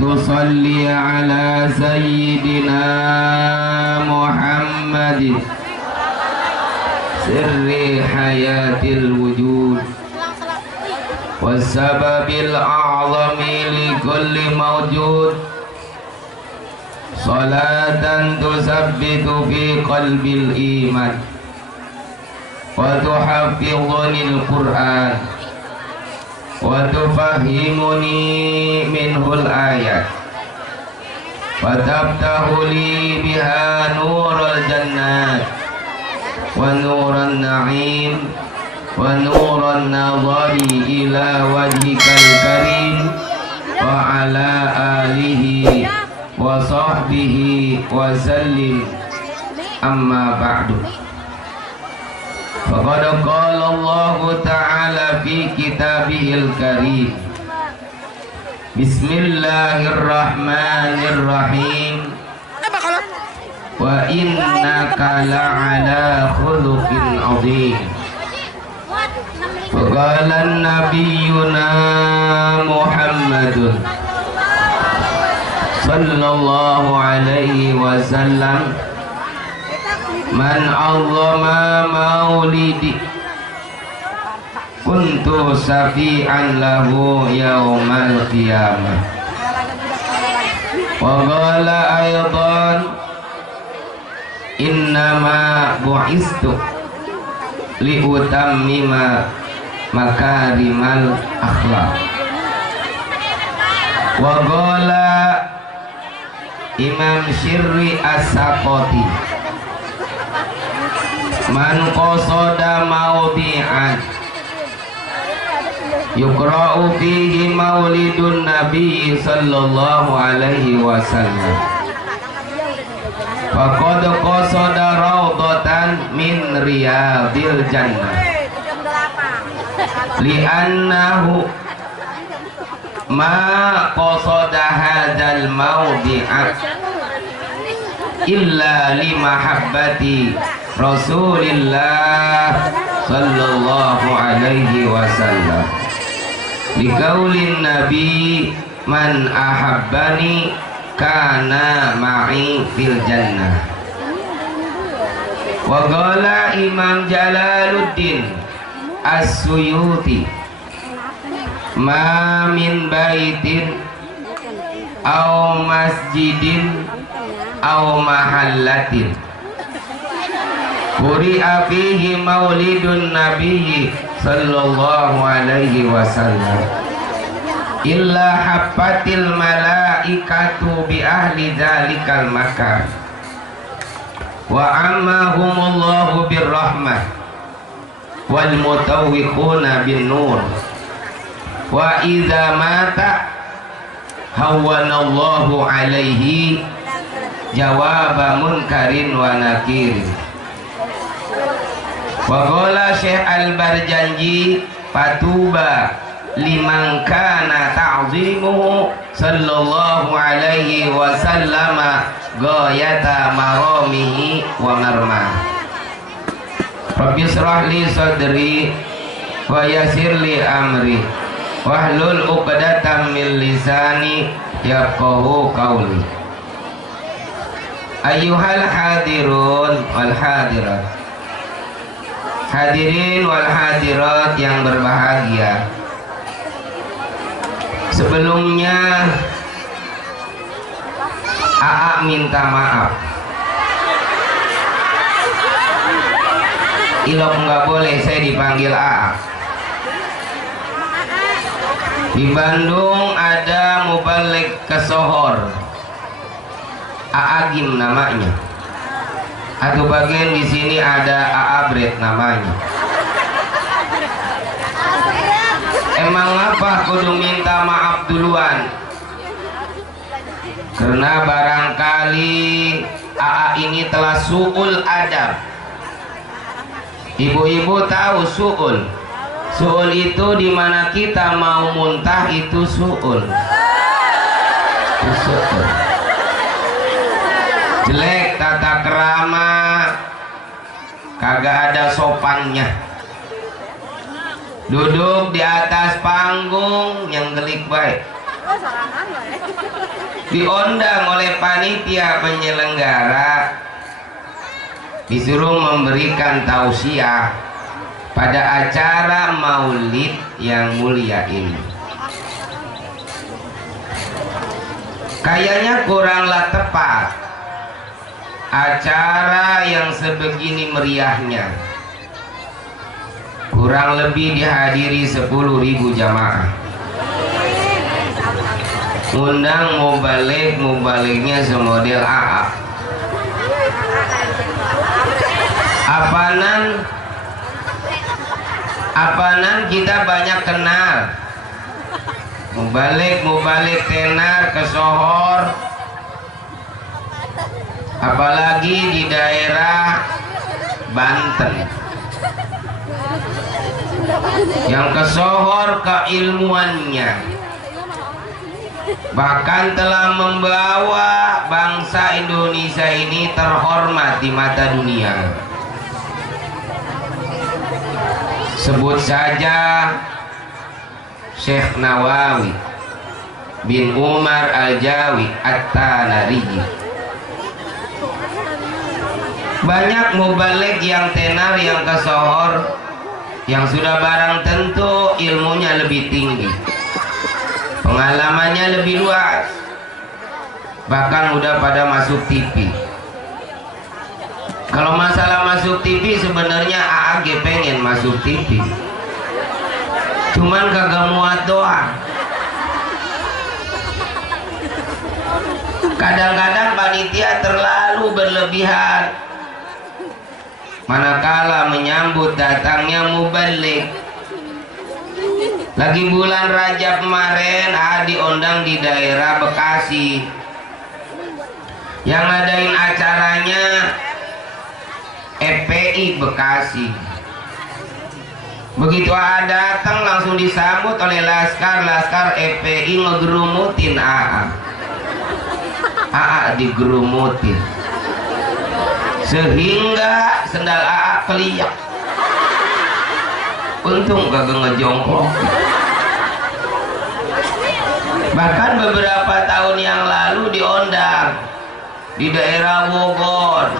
تصلي على سيدنا محمد سر حياة الوجود والسبب الأعظم لكل موجود صلاة تثبت في قلب الإيمان وتحفظني القرآن وتفهمني منه الآيات وتفتح لي بها نور الجنات ونور النعيم ونور النظر إلى وجهك الكريم وعلى آله وصحبه وسلم أما بعد فقد قال الله تعالى في كتابه الكريم بسم الله الرحمن الرحيم وإنك لعلى خلق عظيم فقال نبينا محمد صلى الله عليه وسلم من عظم مولدي كنت شفيعا له يوم القيامة وقال أيضا إنما بعثت لأتمم مكارم الأخلاق وقال Imam Syirri As-Saqati man qasada mawdi'an yukra'u fihi maulidun nabi sallallahu alaihi wasallam faqad qasada rawdatan min riyadil jannah li'annahu ma qasada hadzal mawdi'a illa li mahabbati Rasulillah sallallahu alaihi wasallam liqaulin nabi man ahabbani kana ma'i fil jannah wa qala Imam Jalaluddin As-Suyuti ma min baitin aw masjidin aw mahallatin quri'a fihi maulidun nabiyyi sallallahu alaihi wasallam illa habbatil malaikatu bi ahli dzalikal makan wa ammahumullahu birrahmah wal mutawwiquna bin nur wa idza mata hawanallahu alaihi jawaba munkarin wa nakirin wa qala Syekh Al-Barjanji fatuba liman kana ta'zimuhu sallallahu alaihi wasallama ghayata maramihi wa marma Rabbi shrah li sadri wa yassir li amri wahlul 'uqdatam min lisani yafqahu qawli. Ayyuhal hadirun wal hadirat, hadirin wal hadirat yang berbahagia, sebelumnya AA minta maaf. Ilok nggak boleh saya dipanggil AA. Di Bandung ada mubalik ke Sohor, Aagim namanya. Atau bagian di sini ada Aabret namanya. Emang apa kudu minta maaf duluan? Karena barangkali AA ini telah su'ul adab. Ibu-ibu tahu su'ul. Su'ul itu dimana kita mau muntah itu su'ul. Su'ul. Jelek tata kerama, kagak ada sopannya. Duduk di atas panggung yang gelik baik. diundang oleh panitia penyelenggara, disuruh memberikan tausiah pada acara maulid yang mulia ini. Kayaknya kuranglah tepat acara yang sebegini meriahnya, kurang lebih dihadiri 10.000 jamaah. Undang mubalignya semodel AA. Apanan kita banyak kenal. Mubalik tenar kesohor, apalagi di daerah Banten yang kesohor keilmuannya, bahkan telah membawa bangsa Indonesia ini terhormat di mata dunia. Sebut saja Syekh Nawawi bin Umar Al-Jawi At-Tanariji. Banyak mubalik yang tenar, yang kesohor, yang sudah barang tentu ilmunya lebih tinggi, pengalamannya lebih luas, bahkan udah pada masuk TV. Kalau masalah masuk TV, sebenarnya AAG pengen masuk TV, cuman kagak muat doang. Kadang-kadang panitia terlalu berlebihan manakala menyambut datangnya mubalik. Lagi bulan Rajab kemarin diundang di daerah Bekasi, yang ngadain acaranya FPI Bekasi. Begitu datang langsung disambut oleh laskar FPI, ngegerumutin AA digerumutin sehingga sendal AA keliak. Untung kagak ngejongkok. Bahkan beberapa tahun yang lalu diundang di daerah Bogor,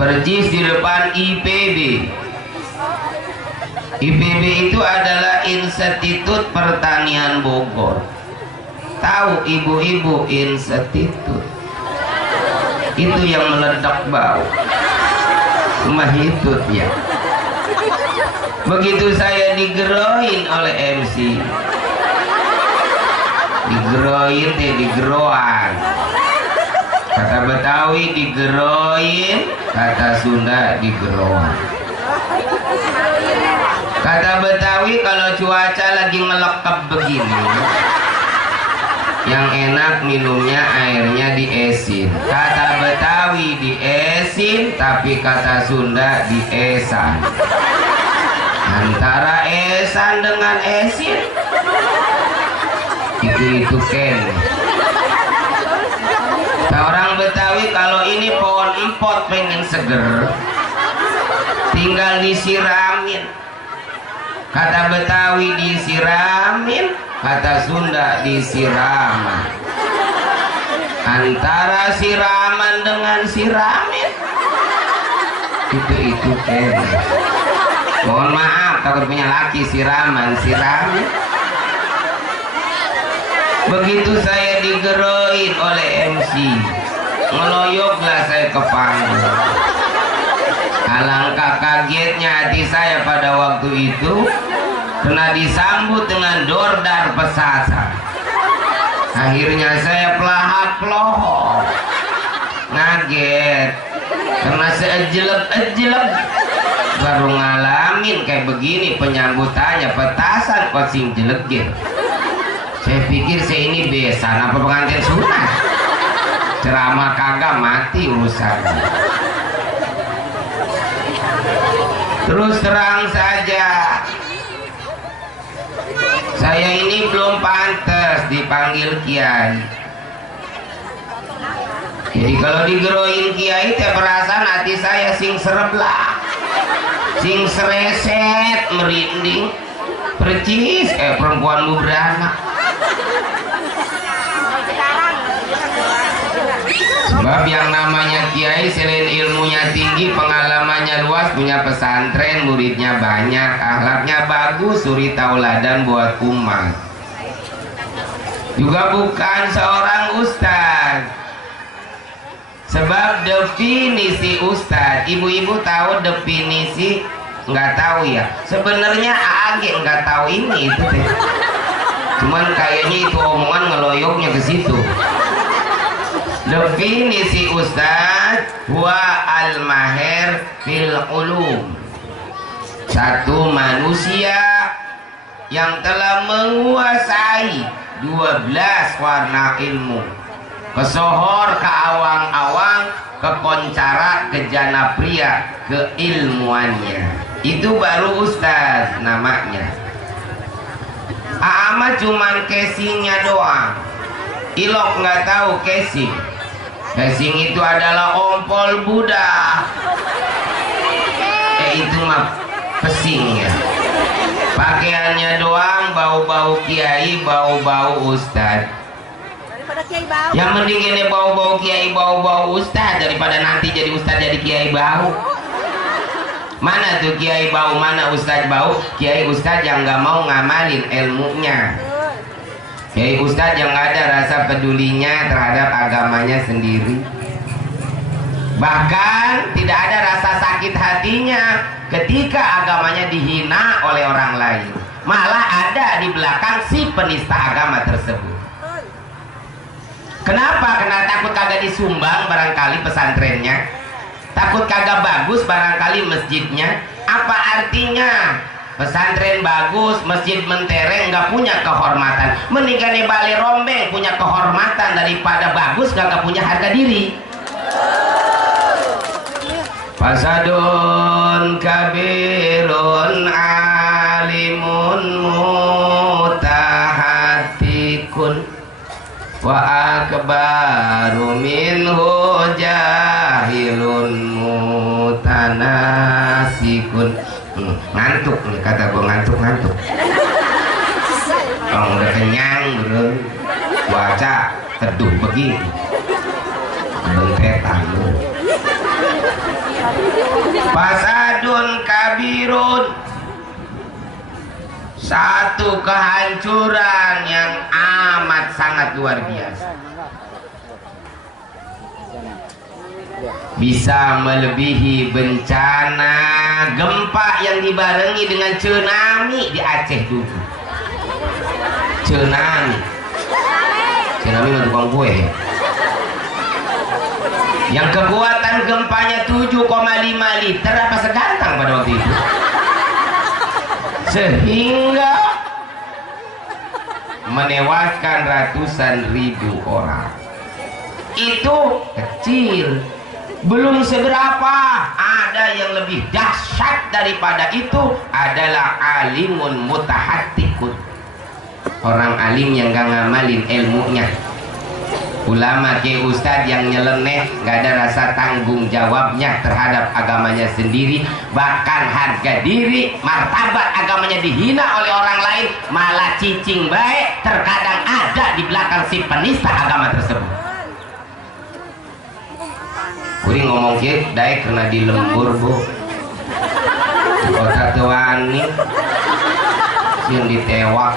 persis di depan IPB. IPB itu adalah Institut Pertanian Bogor. Tahu ibu-ibu institut itu yang meledak bau, mahitut ya. Begitu saya digeroin oleh MC, digeroan. Kata Betawi digeroin, kata Sunda digeroan. Kata Betawi kalau cuaca lagi melekap begini, yang enak minumnya airnya diesin. Kata Betawi diesin, tapi kata Sunda diesan. Antara esan dengan esin, itu Ken. Orang Betawi kalau ini pohon empot pengen seger, tinggal disiramin. Kata Betawi disiramin, kata Sunda disiraman. Antara siraman dengan siramin, itu Ken. Mohon maaf, takut punya laki siraman. Begitu saya digeroin oleh MC, ngeloyoklah saya ke panggung. Alangkah kagetnya hati saya pada waktu itu, kena disambut dengan dordar pesasa. Akhirnya saya pelahap-pelohok, ngaget, karena sejelek-jelek baru ngalamin kayak begini penyambutannya, petasan kok sing jelegir. Saya pikir saya ini besan apa pengantin sunat, ceramah kagak mati urusan. Terus terang saja, saya ini belum pantas dipanggil kiai. Jadi kalau digeroin kiai, teh perasaan hati saya sing sereblak, sing sereset, merinding, percis perempuan beranak. Sebab yang namanya kiai selain ilmunya tinggi, pengalamannya luas, punya pesantren, muridnya banyak, akhlaknya bagus, suri tauladan buat umat. Juga bukan seorang ustaz. Sebab definisi ustaz, ibu-ibu tahu definisi? Nggak tahu ya. Sebenarnya Age nggak tahu ini itu deh. Cuman kayaknya itu omongan ngeloyoknya ke situ. Definisi ustaz wa al-mahir fil ulum, satu manusia yang telah menguasai 12 warna ilmu, kesohor, keawang-awang, kekoncara, kejanapria, keilmuannya, itu baru ustaz namanya. Aama cuman casingnya doang, Ilok nggak tahu casing. Casing itu adalah ompol Buddha. Itu mah pesing ya. Pakaiannya doang, bau-bau kiai, bau-bau ustad. Yang mending ini bau-bau kiai, bau-bau ustad daripada nanti jadi ustad jadi kiai bau. Mana tuh kiai bau, mana ustad bau? Kiai ustad yang nggak mau ngamalin ilmunya. Kiai ustadz yang nggak ada rasa pedulinya terhadap agamanya sendiri, bahkan tidak ada rasa sakit hatinya ketika agamanya dihina oleh orang lain, malah ada di belakang si penista agama tersebut. Kenapa? Karena takut kagak disumbang barangkali pesantrennya, takut kagak bagus barangkali masjidnya. Apa artinya? Pesantren bagus, masjid mentereng, nggak punya kehormatan. Mendingan Bali rombeng punya kehormatan daripada bagus nggak punya harga diri. Fasadun kabirun alimun mutahatikun wa akbaru minhu jahilun mutanasikun. Ngantuk nih, kata gue ngantuk. Kalau udah kenyang bro, baca teduh begini bentetan lu. Fasadun kabirun, satu kehancuran yang amat sangat luar biasa, bisa melebihi bencana gempa yang dibarengi dengan tsunami di Aceh dulu. Tsunami mah tukang kue. Yang kekuatan gempanya 7,5 liter apa segantang pada waktu itu, sehingga menewaskan ratusan ribu orang. Itu kecil, belum seberapa. Ada yang lebih dahsyat daripada itu adalah alimun mutahatikun, orang alim yang gak ngamalin ilmunya. Ulama ke ustadz yang nyeleneh, gak ada rasa tanggung jawabnya terhadap agamanya sendiri, bahkan harga diri, martabat agamanya dihina oleh orang lain, malah cicing baik terkadang ada di belakang si penista agama tersebut. Kuri ngomong gitu, daik kena di lembur bu, di kota Tuani, yang ditewak,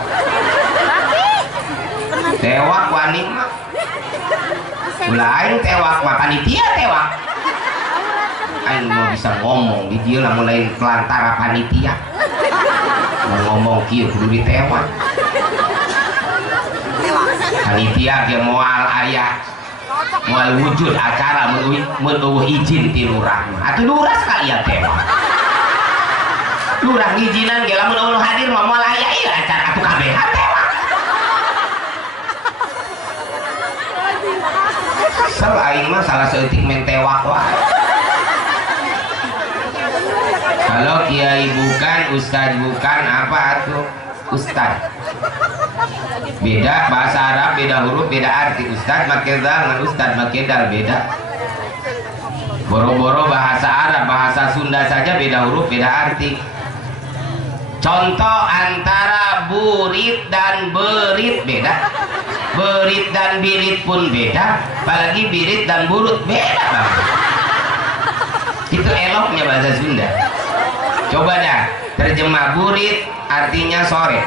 wani mah, lain tewak mah panitia tewak. Aing mau bisa ngomong di dia lah mulai pelantara panitia, mau ngomong kieu kudu ditewak. Panitia dia moal ayah, moal wujud acara menurut izin ti lurah atau lurah sekalian tewak. Lurah ngijinan ge lamun Allah hadir mah moal aya ieu acara atuh kabeh tewak. Selain mah salah seetik mentewak wae. Kalau kiai bukan, ustaz bukan, apa tuh? Ustaz. Beda bahasa Arab, beda huruf, beda arti. Ustaz make dal dengan ustaz make dal beda. Boro-boro bahasa Arab, bahasa Sunda saja beda huruf, beda arti. Contoh antara burit dan berit beda. Berit dan birit pun beda, apalagi birit dan burut beda bang. Itu eloknya bahasa Sunda. Coba dah terjemah. Burit artinya sore,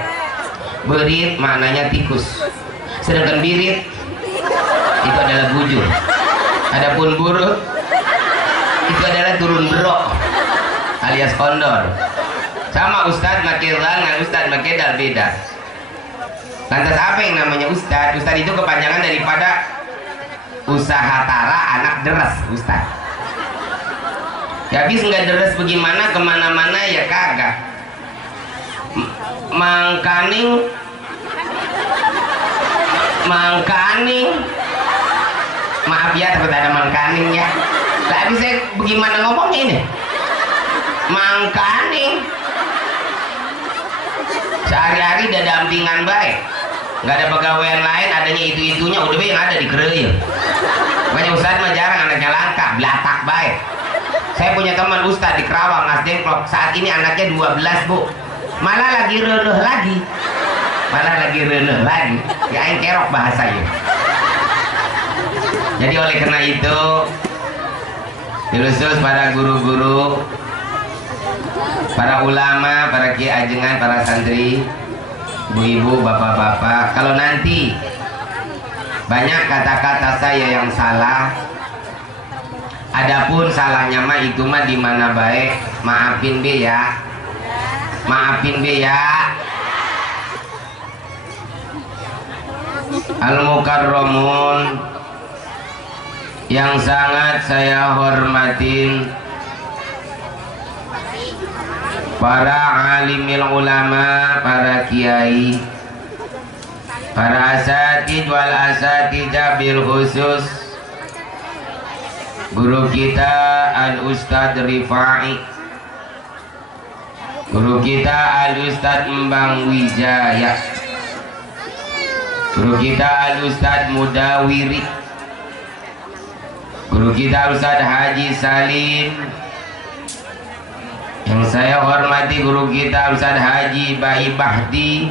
berit maknanya tikus, sedangkan birit itu adalah bujur. Adapun burut itu adalah turun berok alias kondor. Sama Ustadz Makedal dan Ustadz Makedal beda. Lantas apa yang namanya Ustadz? Ustadz itu kepanjangan daripada usaha tara anak deres Ustadz. Ya habis nggak deres bagaimana, kemana-mana ya kagak. Mangkaning maaf ya, takut ada mangkaning ya. Tapi saya bagaimana ngomongnya ini? Mangkaning sehari-hari ada dampingan baik, nggak ada pegawaian lain, adanya itu-itunya udah yang ada di keril. Makanya Ustadz mah jarang anaknya langka, belatak baik. Saya punya teman Ustadz di Kerawang, Mas Dengklok, saat ini anaknya 12 bu, malah lagi reneh lagi, ya yang kerok bahasanya. Jadi oleh karena itu, khusus para guru-guru, para ulama, para kiai ajengan, para santri, ibu-ibu, bapak-bapak, kalau nanti banyak kata-kata saya yang salah, adapun salahnya mah itu mah di mana baik, maafin be ya. Al-Mukarramun yang sangat saya hormatin, para alimil ulama, para kiai, para asatid wal asatidah bil khusus, guru kita Al-Ustadz Rifai, guru kita Al-Ustadz Mbang Wijaya, guru kita Al-Ustadz Mudawiri, guru kita Ustadz Haji Salim, yang saya hormati guru kita Ustadz Haji Bayi Bahdi,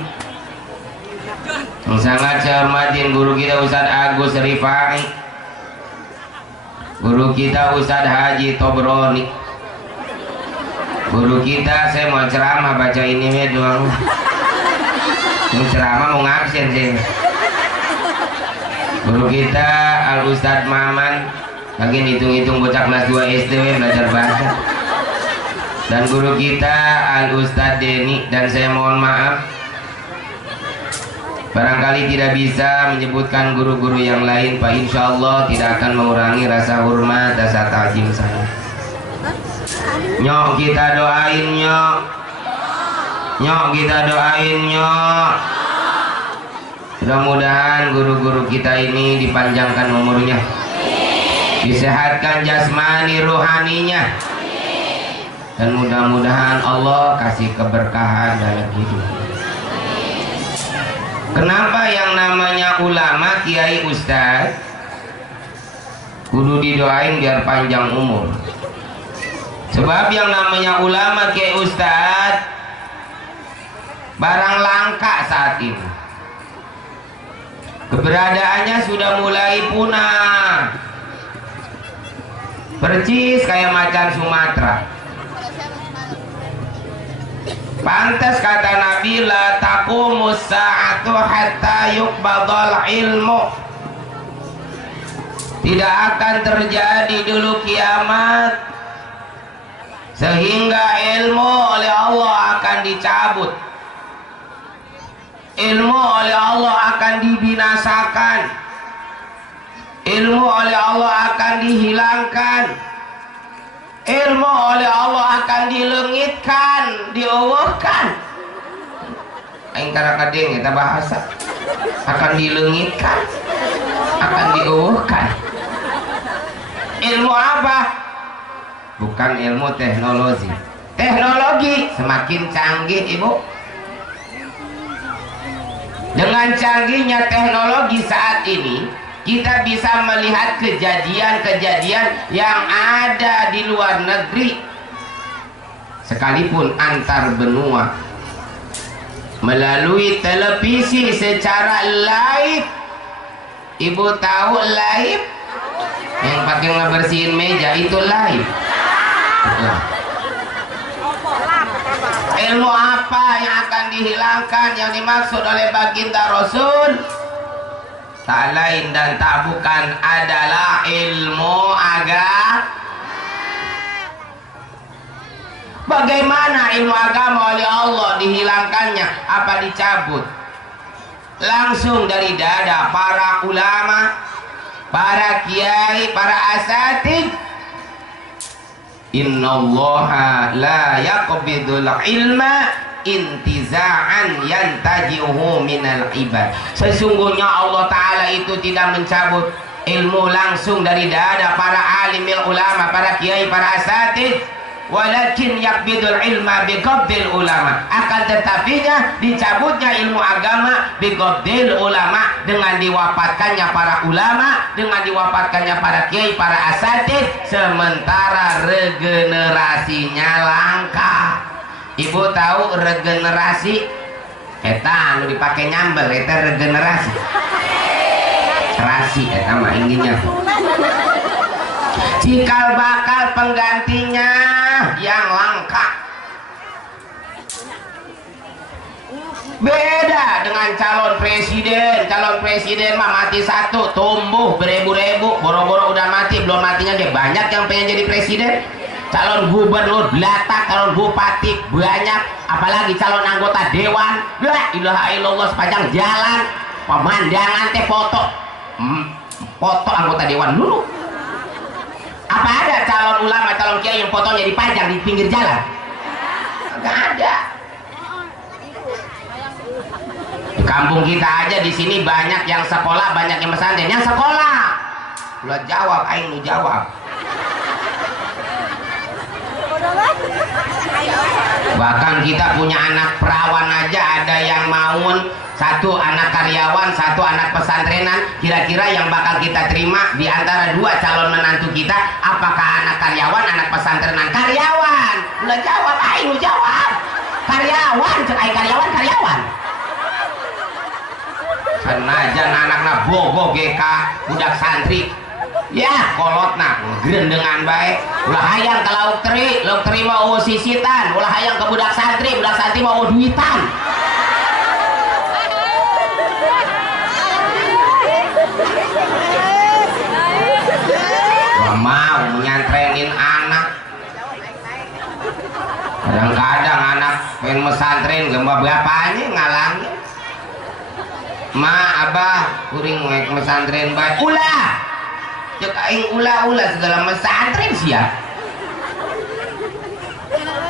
yang sangat saya hormati guru kita Ustadz Agus Rifai, guru kita Ustadz Haji Tobroni, guru kita, saya mau ceramah baca ini doang, mau ceramah mau ngabsen sih. Guru kita Al Ustadz Maman, lagi hitung-hitung bocah kelas 2 SD belajar bahasa. Dan guru kita Al Ustadz Deni, dan saya mohon maaf barangkali tidak bisa menyebutkan guru-guru yang lain, Pak. Insya Allah tidak akan mengurangi rasa hormat dan rasa ta'zim saya. Nyok kita doain nyok kita doain nyok. Mudah-mudahan guru-guru kita ini dipanjangkan umurnya, disehatkan jasmani rohaninya, dan mudah-mudahan Allah kasih keberkahan dalam hidup. Kenapa yang namanya ulama, kiai, ustadz kudu didoain biar panjang umur? Sebab yang namanya ulama, kiai, ustadz barang langka saat ini. Keberadaannya sudah mulai punah, percis kayak macan Sumatera. Pantas kata Nabi, la taqumus sa'atu hatta yuqbadal ilmu. Tidak akan terjadi dulu kiamat sehingga ilmu oleh Allah akan dicabut, ilmu oleh Allah akan dibinasakan, ilmu oleh Allah akan dihilangkan, ilmu oleh Allah akan dilengitkan, diuwahkan. Aing kadang-kadang kita bahasa akan dilengitkan, akan diuwahkan. Ilmu apa? Bukan ilmu teknologi. Teknologi semakin canggih, Ibu. Dengan canggihnya teknologi saat ini, kita bisa melihat kejadian-kejadian yang ada di luar negeri, sekalipun antar benua, melalui televisi secara live Ibu tahu laib yang pakai ngebersihin meja itu laib. Ilmu apa yang akan dihilangkan yang dimaksud oleh baginda Rasul? Tak lain dan tak bukan adalah ilmu agama. Bagaimana ilmu agama oleh Allah dihilangkannya? Apa dicabut? Langsung dari dada para ulama, para kiai, para asatidz. Innallaha la yaqbidul ilma intiza'an yantaji'uhu minal ibad. Sesungguhnya Allah Ta'ala itu tidak mencabut ilmu langsung dari dada para alimil ulama, para kiai, para asatidz, walakin yaqbidul ilma biqabdil ulama. Akan tetapinya dicabutnya ilmu agama biqabdil ulama, dengan diwafatkannya para ulama, dengan diwafatkannya para kiai, para asatidz, sementara regenerasinya langka. Ibu tahu regenerasi? Eta anu dipakai nyambel, eta regenerasi. Rasi eta mah inginnya. Cikal bakal penggantinya yang langka. Beda dengan calon presiden mah mati satu, tumbuh beribu-ribu, boro-boro udah mati, belum matinya dia banyak yang pengen jadi presiden. Calon gubernur belatak, calon bupati banyak, apalagi calon anggota dewan. La ilaha illallah, sepanjang jalan pemandangan teh foto anggota dewan dulu. Apa ada calon ulama, calon kiai yang fotonya dipajang di pinggir jalan? Enggak ada. Di kampung kita aja di sini banyak yang sekolah, banyak yang pesantren. Yang sekolah, lu jawab, aing lu jawab. Bahkan kita punya anak perawan aja ada yang maun, satu anak karyawan, satu anak pesantrenan. Kira-kira yang bakal kita terima di antara dua calon menantu kita, apakah anak karyawan, anak pesantrenan? Karyawan. Udah jawab, ayo jawab. Karyawan, cek ayo karyawan. Senajan anaknya bogo GK, budak santri. Ya, kolotna gerendengan baik. Ulah hayang ke lauk teri mau sisitan. Ulah hayang ke budak santri mau duitan. Gak mau menyantrenin anak. Kadang-kadang anak pengen mesantren gak berapanya ngalangin. Ma, abah, kuring ngek mesantren baik. Ulah cek aing ulah segala mesantren siap.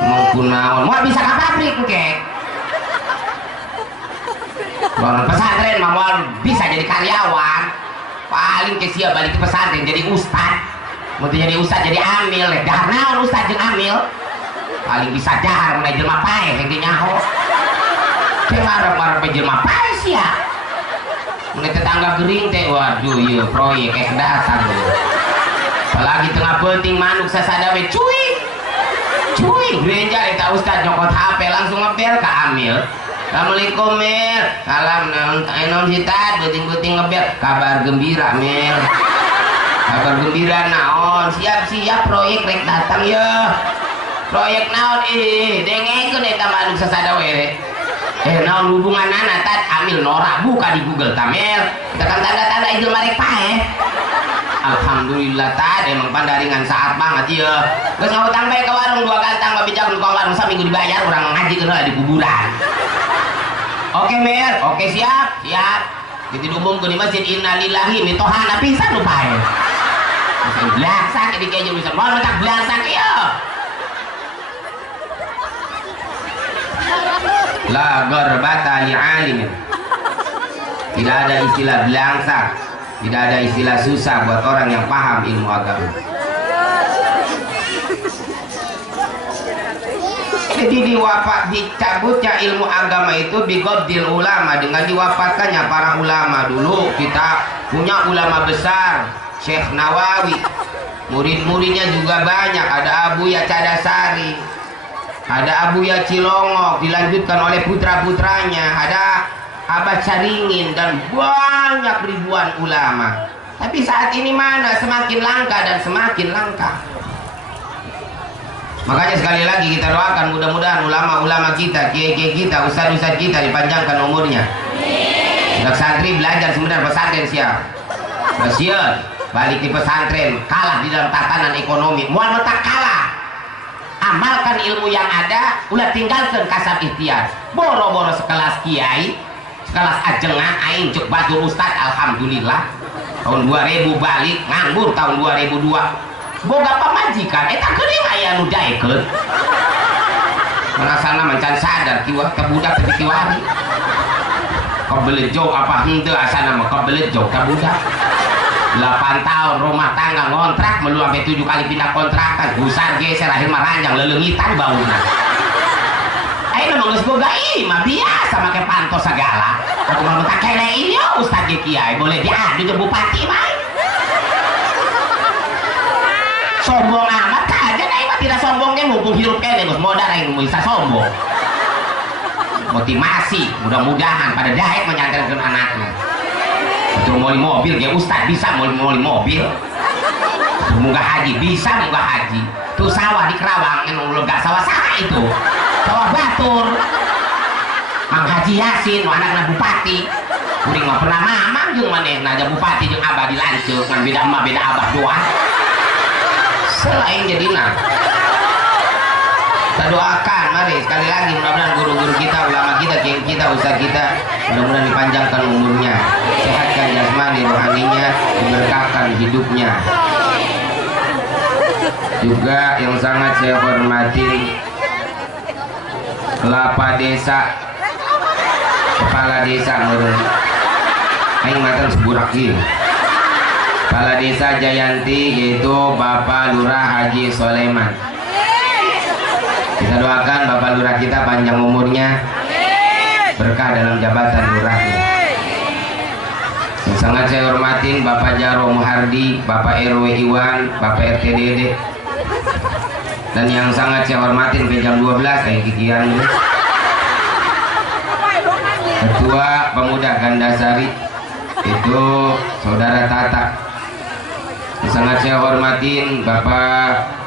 Mau kunaon, mau bisa ke pabrik kek. Orang pesantren mau bisa jadi karyawan. Paling ke siap balik ke pesantren jadi ustad. Mau jadi ustad jadi amil, dahar naon ustad jeung amil. Paling bisa dahar mulai jelema pae yang dinyaho. Teh marah-marah jelema pae siap. Mulai tetangga gering teh, waduh iya proyek kayak datang tuh. Apalagi tengah penting manuk sasada we cuy gereja eta ustad nyokot HP langsung ngebel ke amil. Assalamualaikum Mil. Salam naon hitad beuting-beuting ngebel. Kabar gembira Mil. Kabar gembira naon? Siap proyek rek datang ya. Proyek naon dengekeun eta manuk sasada we. Naon hubungan anak tad amil norak buka di Google tamel tekan tanda-tanda izin marek pae. Alhamdulillah tad emang pandaringan saat banget ya. Geus ngutang bae ke warung 2 kantang babi jagung tukang warung saminggu dibayar urang ngaji keuna di kuburan. Oke Mir, oke siap. Jadi diumumkeun di masjid innalillahi mitohana pisan nu pae. Blaksak di keju bisa mau mentak blaksak ya. La garbata li'alimin. Tidak ada istilah belangsak, tidak ada istilah susah buat orang yang paham ilmu agama. Jadi dicabutnya ilmu agama itu biqabdil ulama, dengan diwafatkannya para ulama. Dulu kita punya ulama besar, Syekh Nawawi, murid-muridnya juga banyak. Ada Abu Ya Cadasari, ada Abu Ya Cilongok, dilanjutkan oleh putra-putranya. Ada Abah Caringin dan banyak ribuan ulama. Tapi saat ini mana, semakin langka dan semakin langka. Makanya sekali lagi kita doakan mudah-mudahan ulama-ulama kita, kiai-kiai kita, ustaz-ustaz kita dipanjangkan umurnya. Udah santri belajar sebenarnya pesantren siap. Siap balik di pesantren, kalah di dalam tatanan ekonomi. Mual tak kalah. Amalkan ilmu yang ada, ulah tinggalkan kasab ikhtiar. Boro-boro sekelas kiai, sekelas ajengan, aing cuk batur ustad, alhamdulillah. Tahun 2000 balik, nganggur tahun 2002. Boga pamajikan, eta geuning aya nu daekeun. Merasana mancan sadar kiwa kabudak teu kiwari. Kebelejog apa henteu asana mah kebelejog kabudak. 8 tahun rumah tangga ngontrak melu sampai 7 kali pindah kontrakan, gusar geser akhir maranjang leleungitan bauna. Ayeuna mah geus boga ieu mah biasa make pantos segala. Aku mah tak kele ieu ustad ge kiai boleh diadu ke bupati mah. Sombong amat aja nih mah tidak sombong ge mumpung hirup kene geus modal aing bisa sombong. Motivasi mudah-mudahan pada daek menyandarkan anaknya. Betul mau mobil ya ustad bisa mau mobil. Munggah haji bisa munggah haji. Tuh sawah di Kerawang emang lega sawah saha itu. Sawah batur. Mang Haji Yasin anakna bupati. Kuring mah pernah mamang jeung manehna aja bupati jeung abah di Lanceuk ngan beda emak beda abah doang. Selain jadina. Kita doakan mari sekali lagi mudah-mudahan guru-guru kita, ulama kita, kiai kita, ustaz kita mudah-mudahan dipanjangkan umurnya, sehatkan jasmani rohaninya, diberkahkan hidupnya. Juga yang sangat saya hormati Lapa Desa, Kepala Desa menurut aing matan seburak ieu. Kepala Desa Jayanti yaitu Bapak Lurah Haji Soleman. Kita doakan Bapak Lurah kita panjang umurnya, berkah dalam jabatan lurahnya. Yang sangat saya hormatin Bapak Jaro Muhardi, Bapak RW Iwan, Bapak RT Dede. Dan yang sangat saya hormatin ke jam 12 kayak kikian ini. Ketua Pemuda Gandasari itu Saudara Tata. Yang sangat saya hormatin Bapak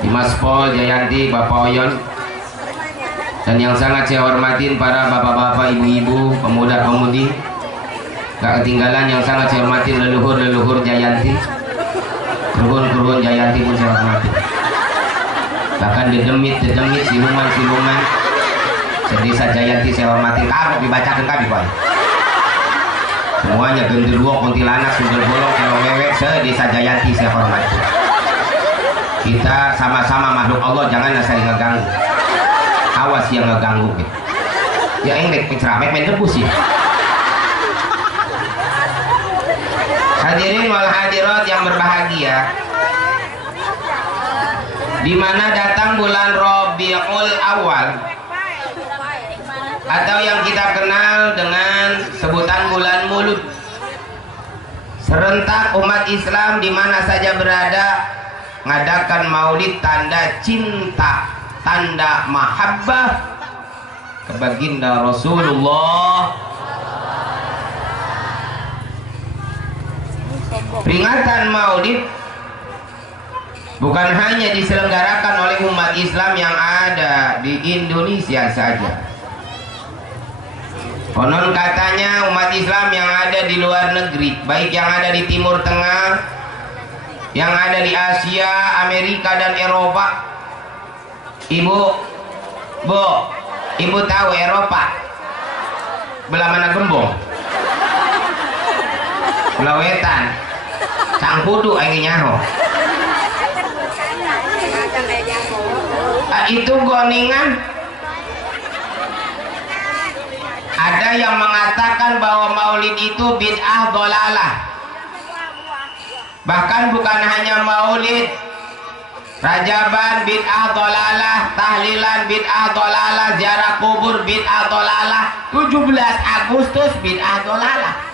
Dimas Pol Jayanti, Bapak Oyon. Dan yang sangat saya hormatin para bapak-bapak, ibu-ibu, pemuda-pemudi. Gak ketinggalan yang sangat saya hormatin leluhur-leluhur Jayanti, keruhun-keruhun Jayanti pun saya hormati. Bahkan dedemit, siluman sedesa Jayanti saya hormati. Kagok dibacakan kami kok. Semuanya genderuwo, kuntilanak, sundel bolong, kelong mewek, sedesa Jayanti saya hormati. Kita sama-sama makhluk Allah, jangan saling ngeganggu. Awas yang ngeganggu gitu. Ya ini ceramah main debus ya. Hadirin wal hadirat yang berbahagia, di mana datang bulan Rabiul Awal atau yang kita kenal dengan sebutan bulan Maulud. Serentak umat Islam di mana saja berada ngadakan maulid, tanda cinta, tanda mahabbah ke baginda Rasulullah. Peringatan maulid bukan hanya diselenggarakan oleh umat Islam yang ada di Indonesia saja. Konon katanya umat Islam yang ada di luar negeri, baik yang ada di Timur Tengah, yang ada di Asia, Amerika dan Eropa. Ibu tahu Eropa belah mana gembong? Belah wetan. Cangkudu aing nyaho. Itu goningan. Ada yang mengatakan bahwa maulid itu bid'ah dolalah. Bahkan bukan hanya maulid, Rajaban bid'ah dolalah, tahlilan bid'ah dolalah, ziarah kubur bid'ah dolalah, 17 Agustus bid'ah dolalah.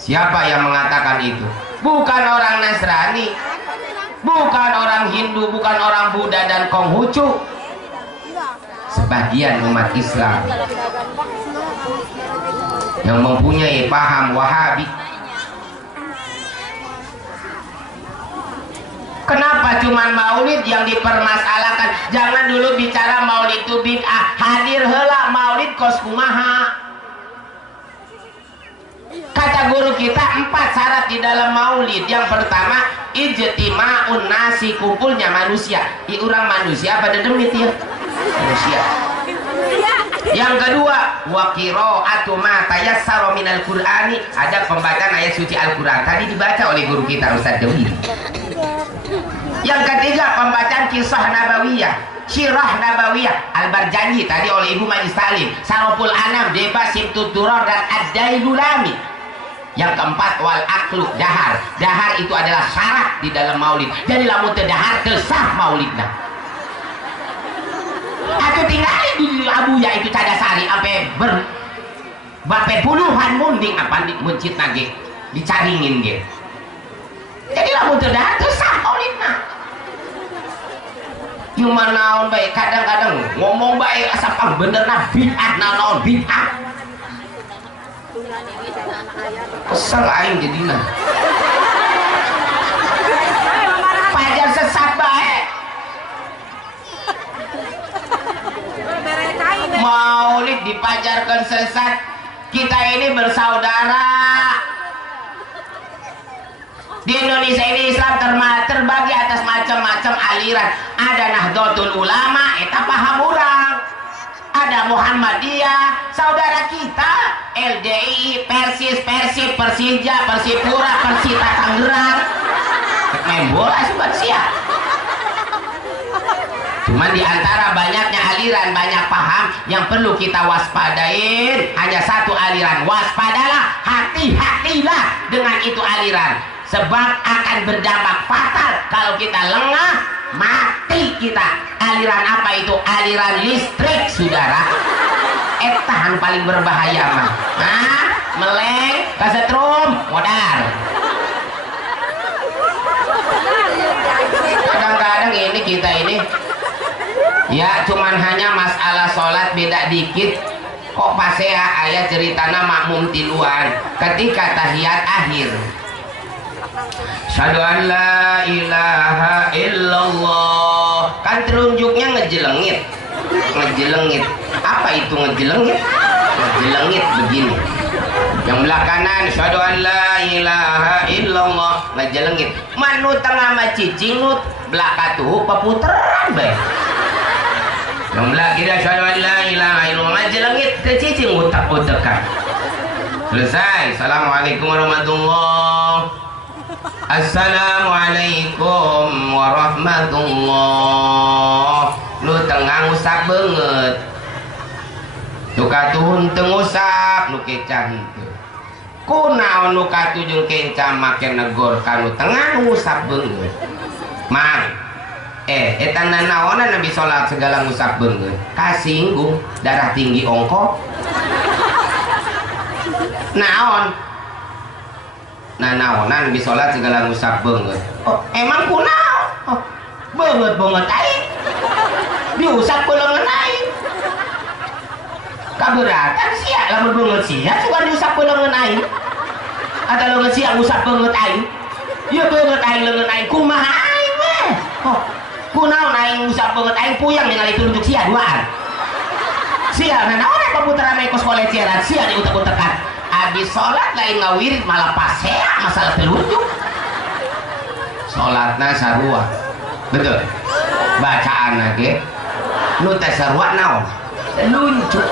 Siapa yang mengatakan itu? Bukan orang Nasrani, bukan orang Hindu, bukan orang Buddha dan Konghucu. sebagian umat Islam yang mempunyai paham Wahabi. Kenapa cuman maulid yang dipermasalahkan? Jangan dulu bicara maulid itu bid'ah. Hadir heula maulid kos kumaha. Kata guru kita 4 syarat di dalam maulid. Yang pertama, ijtima'un nasi, kumpulnya manusia. Urang manusia pada demit ya. Manusia. Yang kedua, wa qira'atu ma tayassara minal Qur'ani, ada pembacaan ayat suci Al-Qur'an. Tadi dibaca oleh guru kita Ustaz Dewi. Yang ketiga, pembacaan kisah nabawiyah, syirah nabawiyah Al-Barjanji tadi oleh Ibu Majlis Salim, Saroful Anam, Debas Simtuturor dan Ad-Dailulami. Yang keempat, wal aklu, dahar. Dahar itu adalah syarat di dalam maulid. Jadi lamun teu dahar teu sah maulidna. Atau tinggalin di abuya itu cadasari sampai bape puluhan munding apa di mencit nage dicaringin ge. Jadi lamun teu dahar teu sah maulidna. Cuma naon baik kadang-kadang ngomong baik asap pang benerna bid'ah naon bid'ah. Kesel aing jadina. Pajar sesat baik. Maulid dipajarkan sesat. Kita ini bersaudara. Di Indonesia ini Islam terbagi atas macam-macam aliran. Ada Nahdlatul Ulama, eta paham urang. Ada Muhammadiyah, saudara kita, LDI, Persis, Persib, Persija, Persipura, Persita Tangerang. Main bola sobat siap. Cuman di antara banyaknya aliran, banyak paham yang perlu kita waspadain. Hanya satu aliran, waspadalah, hati-hatilah dengan itu aliran. Sebab akan berdampak fatal kalau kita lengah, mati kita. Aliran apa itu? Aliran listrik, saudara. Etahan paling berbahaya mah. Nah, meleng, kasetrum, modar. Kadang-kadang ini kita ini ya cuman hanya masalah sholat beda dikit. Kok pasea ayat ceritana makmum tiluan ketika tahiyat akhir. Asyhadu an la ilaha illallah. Kan telunjuknya ngejelengit. Ngejelengit. Apa itu ngejelengit? Ngejelengit begini. Yang belah kanan asyhadu an la ilaha illallah, ngejelengit. Manu tengah mah cicing nut belah katuh peputeran bae. Yang belah kiri asyhadu an la ilaha illallah, ngejelengit teu cicing utak-utakan. Selesai. Assalamualaikum warahmatullahi. Assalamualaikum warahmatullah. Nu tengah ngusap banget. Nu katuhun teu ngusap nu kecah henteu. Kunaon nu katuh kenca make negor kanu tengah ngusap banget. Mang. Eta nanaonan nabi salat segala ngusap banget. Kasinggung darah tinggi ongkok. Naon? Nah naonan di sholat segala ngusap banget. Oh, emang kunaon? Oh, banget aing. Diusap ku leungeun aing. Kaberatan sia lamun banget sia suka diusap ku leungeun aing. Ada leungeun sia ngusap banget aing. Ieu banget aing leungeun aing kumaha aing meh. Oh, kunaon aing ngusap banget aing puyang ningali telunjuk sia duaan. Sia naon eta putera mekos koleceran sia diutek-utekan. Habis sholat lain ngawirit malah pasea masalah telunjuk. Sholatna sarua betul bacaan lagi nu teh sarua naon telunjuk.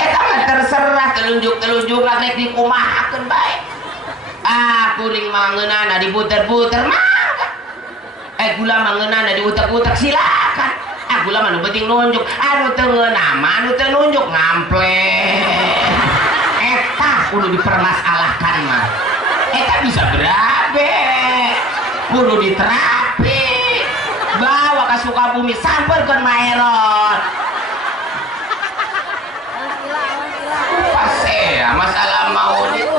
Eta mah terserah telunjuk lagi dikumahakeun bae. Kuring mangeunana diputer-puter mangga. Gula mangeunana diutek-utek silakan. Gula mah nu penting nunjuk. Anu teu ngeunah mah anu teu nunjuk ngampleng. Kudu dipermasalahkan mah. Eta bisa berabe. Kudu diterapi. Bawa ke Sukabumi sampeurkeun Maerot. Pasea masalah maulid.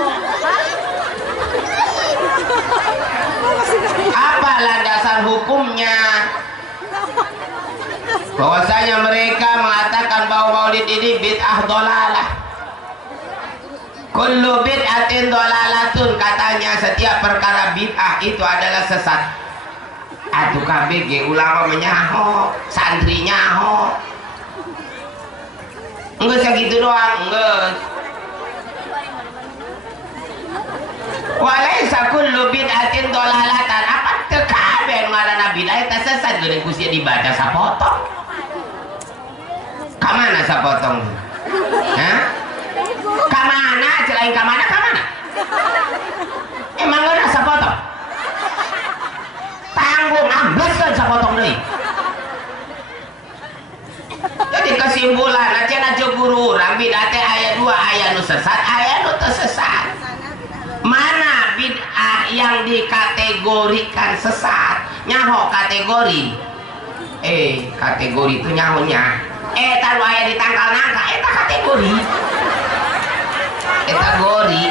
Apa landasan hukumnya? bahwasanya mereka mengatakan bahwa maulid ini bid'ah dolalah. Kullu bid'atin dolalatun, katanya setiap perkara bid'ah itu adalah sesat. Aduh KBG ulama menyaho, santri nyaho. Enggak segitu doang, enggak. Walaisa kullu bid'atin dolalatan, apa tekabe ngaranna bid'ah eta sesat geuning kusia dibaca sapotong. Kamana sapotong? Hah? Kamana celain kamana? Emang geuna sapotong? Tanggung ambeskeun sapotong deui. Jadi kesimpulan cenah guru urang bid'ah teh aya 2, aya nu sesat, aya nu teu sesat. Mana bid'ah yang dikategorikan sesat? Nyaho kategori. Kategori itu nyahonya. Tahu aya di tangkal nangka, eta kategori. Kategori.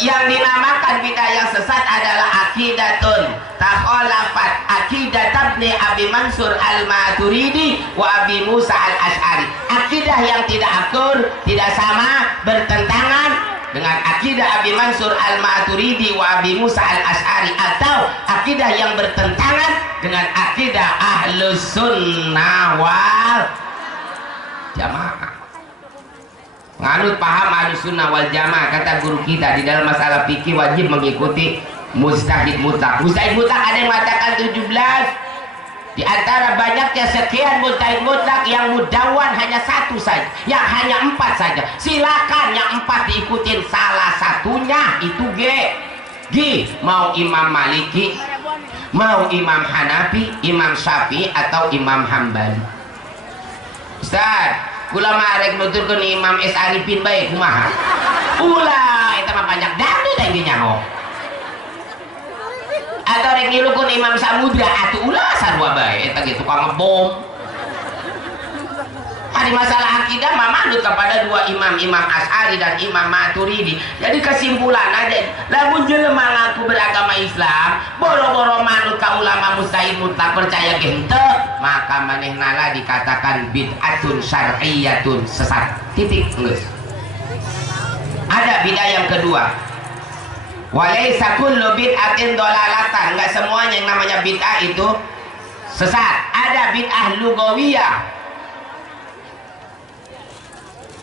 Yang dinamakan bid'ah yang sesat adalah akidatun takhalafat akidat Ibnu Abi Mansur Al-Maturidi wa Abi Musa Al-Asy'ari. Akidah yang tidak akur, tidak sama, bertentangan dengan akidah Abi Mansur Al-Maturidi wa Abi Musa Al-Asy'ari, atau akidah yang bertentangan dengan akidah Ahlus Sunnah wal Jamaah. Nganut paham Ahlus Sunnah wal Jamaah, kata guru kita di dalam masalah fikih wajib mengikuti mujtahid mutlak. Mujtahid mutlak ada yang mengatakan 17. Di antara banyaknya sekian mujtahid mutlak, yang mudawan hanya 1 saja, yang hanya 4 saja. Silakan yang 4 diikutin, salah satunya itu G. Mau Imam Maliki, mau Imam Hanafi, Imam Syafi'i, atau Imam Hambali. Ustaz, kula marek nuturkeun Imam S. Arifin bae kumaha? Ulah eta mah banyak dangdut aing nyaho. Atau rek ngilukeun Imam Samudra atuh ulah sarua bae eta ge tukang ngebom. Hari masalah akidah mah manut kepada 2 imam, Imam Asy'ari dan Imam Maturidi. Jadi kesimpulan aja, lamun jelema ngaku beragama Islam, boro-boro manut ka ulama mujtahid mutlak percaya ge henteu, maka manehna dikatakan bid'atun syar'iyyatun, sesat. Titik, geus. Ada bid'ah yang kedua. Walaisa kullu bid'atin dolalatan, enggak semuanya yang namanya bid'ah itu sesat. Ada bid'ah lugawiyah.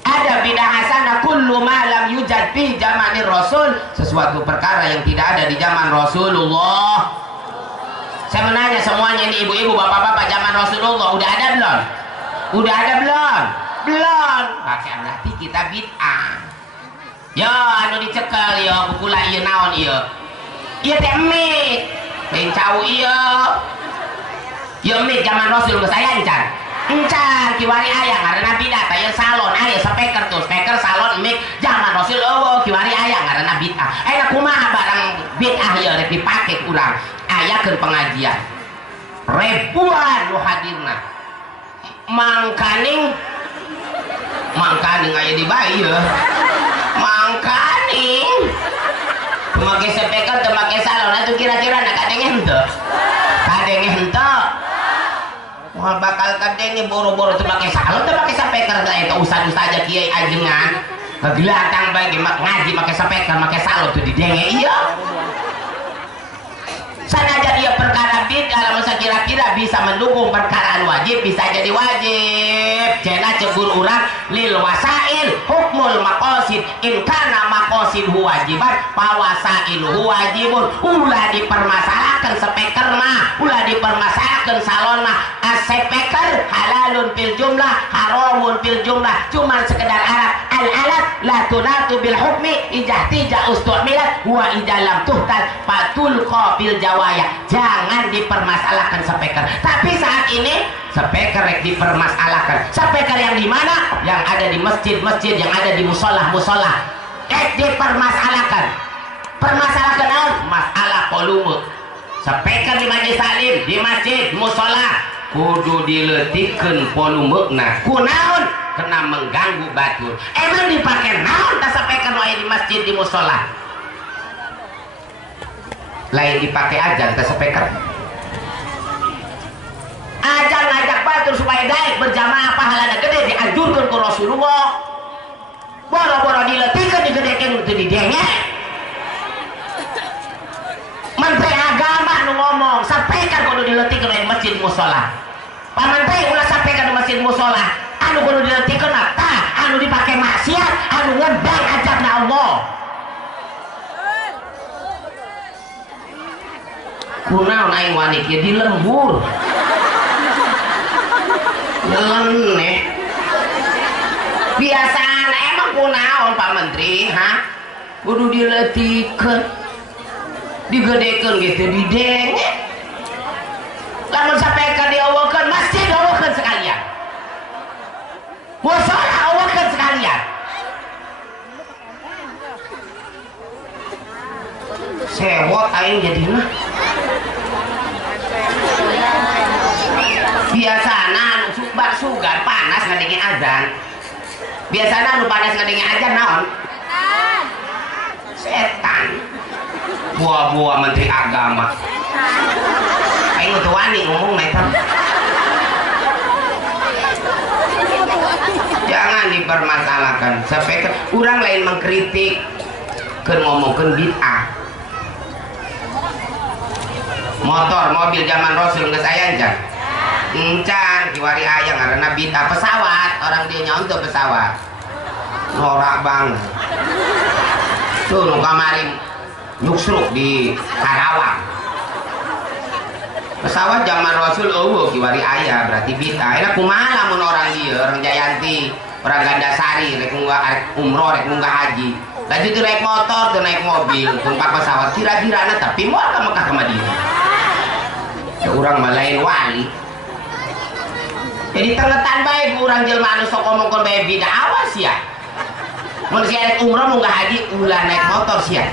Ada bid'ah hasanah, kullu ma lam yujad fi zamanir Rasul, sesuatu perkara yang tidak ada di zaman Rasulullah. Saya menanya semuanya ini, ibu-ibu, bapak-bapak, zaman Rasulullah udah ada belum? Udah ada belum? Belum. Maka berarti kita bid'ah. Yo anu dicekel yo kukula ieu naon ieu? Ieu teh mik. Lain cau ieu. Ieu mik zaman Rasul geus aya encan. Encan kiwari aya ngaranna bid'ah, aya salon, aya speaker tuh, speaker salon mik zaman Rasul eueuh kiwari aya ngaranna bid'ah. Eta kumaha barang bid'ah ieu rek dipake urang? Aya keur pengajian. Ribuan nu hadirna. Mangkaning aya di bayi ya. Mangkaning pemakai speaker, pemakai salon, itu kira-kira nak kadengnya henteu? Kadengnya henteu? Wah bakal kadengnya boro-boro pemakai salon, pemakai speaker, itu usah-usah aja kiai ajengan kegelatang bagi ngaji pakai speaker, pakai salon tuh didenge iya. Sanajan dia perkara bid'ah, lamun kira-kira bisa mendukung perkaraan wajib, bisa jadi wajib. Cenah cegur urang lil wasail hukmul maqasid, in kana maqasid wajiban pawasailu wajibun. Ulah dipermasalahkan speaker mah, ulah dipermasalahkan salon mah. Speaker halalun fil jumlah, haramun fil jumlah, cuman sekedar alat. Al alat la tunatu bil hukmi ijah tija ustu'milat wa ijah lam tuhtal patulqa bil jawaya. Jangan dipermasalahkan speaker. Tapi saat ini speaker rek dipermasalahkan. Speaker yang di mana? Yang ada di masjid-masjid, yang ada di musola-musola. Dipermasalahkan. Permasalahkan naon? Masalah volume. Speaker di majelis salim, di masjid, musola, kudu dileutikeun volumena. Kunaon? Kena mengganggu batur. Emang dipakai naon tas speaker nu aya di masjid, di musola? Lain dipakai aja tas speaker. batur supaya daek berjamaah pahalana gede dianjurkan ke Rasulullah. Boro-boro diletihkan digedekan itu didengek. Menteri agama nu ngomong sampaikan kudu diletihkan di masjid musola. Pak Menteri ulah sampaikan di masjid musola. Anu kudu diletihkan apa? Anu dipakai maksiat, anu ngebang ajabna Allah. Kunaon aing wani kieu di lembur. Nyeleneh. Biasaan emang kunaon Pak Menteri, ha? Kudu diletihkeun. Digedekeun gitu didengek. Lamun sampaikan diawakeun masjid diawakeun sekalian. Musola awakeun sekalian. Sewot aing jadina. Biasana anu sugar panas ngadenge azan. Biasana anu panas ngadenge azan naon? Setan. Buah-buah Menteri Agama. Aing teu wani ngomong eta. Jangan dipermasalahkan. Sampai urang lain mengkritik keun ngomongkeun bid'ah. Motor, mobil zaman Rasul geus aya encan? Encan, kiwari aya ngaranna bid'ah. Pesawat, orang dia nyontoh pesawat. Norak banget. Tuh nu kamari nyuksruk di Karawang. Pesawat zaman Rasul eueuh kiwari aya berarti bid'ah. Eta kumaha lamun orang ieu, orang Jayanti, orang Gandasari rek umroh rek munggah haji. Laju teu naik motor, teu naik mobil, tumpak pesawat kira-kirana tapi moal ka Mekah ka Madinah. Ya urang mah lain wali. Jadi tengetan bae urang jelema anu sok ngomongkeun bae bid'ah awas ya. Mun sia rek umroh munggah haji ulah naik motor sia.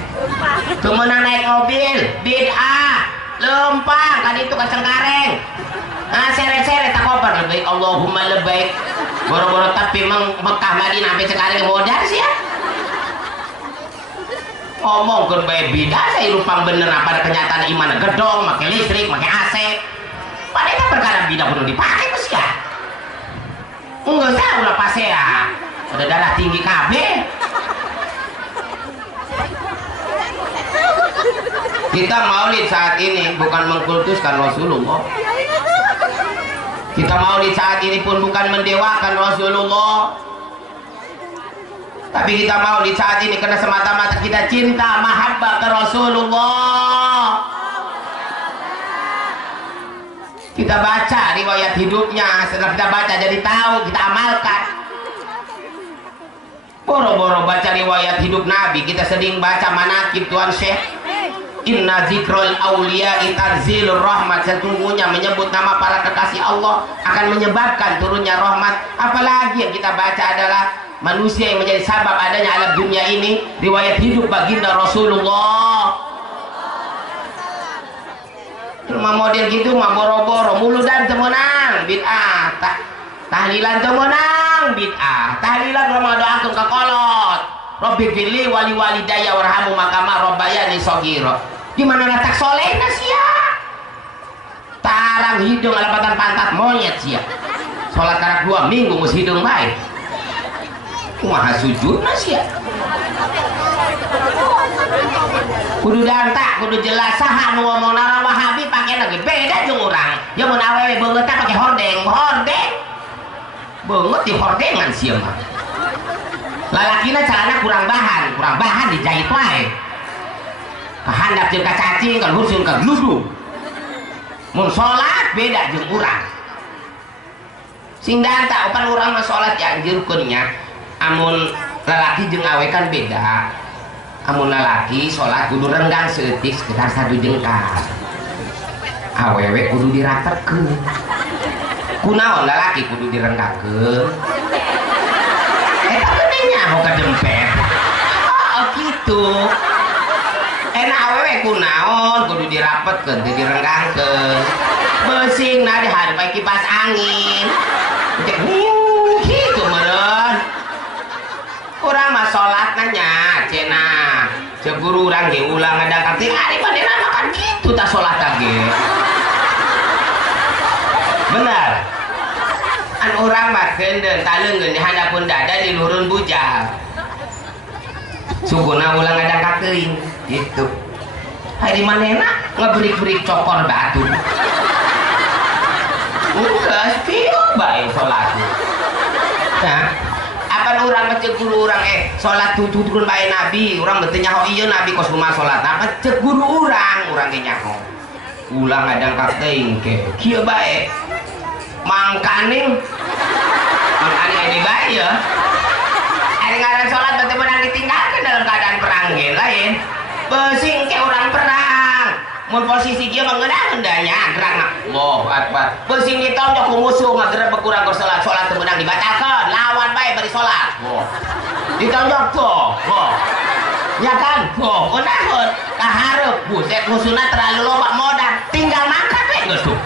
Teu meunang naik mobil, bid'ah. Lempang kan itu ka Cengkareng. Nah seret-seret tak koper lebih Allahumma lebaik. Boro-boro tapi Mekah Madinah sampai Cengkareng modal sih ya. Ngomongkeun bae bid'ah saya lupang bener apa ada kenyataan iman gedong, make listrik, make AC. Padahal perkara bid'ah kudu dipake geus ya. Enggak tahu lah pasea. Ada darah tinggi kabeh. Kita maulid saat ini bukan mengkultuskan Rasulullah. Kita maulid saat ini pun bukan mendewakan Rasulullah. Tapi kita maulid saat ini karena semata-mata kita cinta mahabbah ke Rasulullah. Kita baca riwayat hidupnya, setelah kita baca jadi tahu, kita amalkan. Boro-boro baca riwayat hidup Nabi, kita sedang baca manaqib Tuan Syekh. Inna zikrul awliya tanzilur rahmat. Sesungguhnya menyebut nama para kekasih Allah akan menyebabkan turunnya rahmat. Apalagi yang kita baca adalah manusia yang menjadi sabab adanya alam dunia ini, riwayat hidup baginda Rasulullah. Cuma model gitu mah boro-boro muludan teu meunang bid'ah. Tahlilan teu meunang bid'ah. Tahlilan urang doakeun ka kolot. Rabbi firli wali walidayya warhamu makama rabbayani shaghira. Gimana letak solehna sia? Tarang hidung alapatan pantat monyet sia. Salat karak 2 minggu mus hidung bae. Kumaha sujudna sia? Kudu dantak, kudu jelas saha nu ngomong nara Wahabi pake lagi beda jeung urang. Ya mun awewe beungeut pake hordeng, hordeng. Beungeut di hordengan sia mah. Lalakina calana kurang bahan dijahit wae. Kahandap jeung kacacing, kan husun ka gludug. Mun salat beda jeung urang. Sing dantak upan urang mah salat dianjurkeun nya. Amun lalaki jeung awe kan beda. Amun lalaki sholat kudu renggang seeutik sekitar 1 jengkal. Awewe kudu diraterkeun. Kunaon lalaki kudu direnggangkeun? Eta gede nyaho ka dempet. Oh gitu. Enak awewe kunaon kudu dirapetkeun teu direnggangkeun. Beusingna dihadap kipas angin. Cek gitu meureun. Urang mah sholat nanya cena ceburu urang ge ulang ngadang karti ari manehna makan gitu tak sholat ge benar orang makan dan talengkeun di handapun dada di lurun bujal. Suguna ulang ada kakeing gitu. Hari manehna ngeberik-berik cokor batu. Udah piuk bae salat. Nah, apan urang mah cek guru urang salat tuturun bae Nabi, urang teu nyaho ieu Nabi kos kumaha salat. Apa cek guru urang ge nyaho. Ulang adang kakeing ke kieu bae. Mangkaning ini bae ya. Ari ngaran salat teh menang ditinggalkeun dalam keadaan perang ge lain. Pesing ke urang perang. Mun posisi kieu mah ngeundah-undahnya gerak Allahu Akbar. Pesing ditonjok ku musuh ngagerebek urang keur salat, salat teu meunang dibatalkeun. Lawan bae bari salat. Ditonjok tuh. Ya kan? Unaheun ka hareup buset musuhna terlalu loba modal. Tinggal mangkat we geus tuh.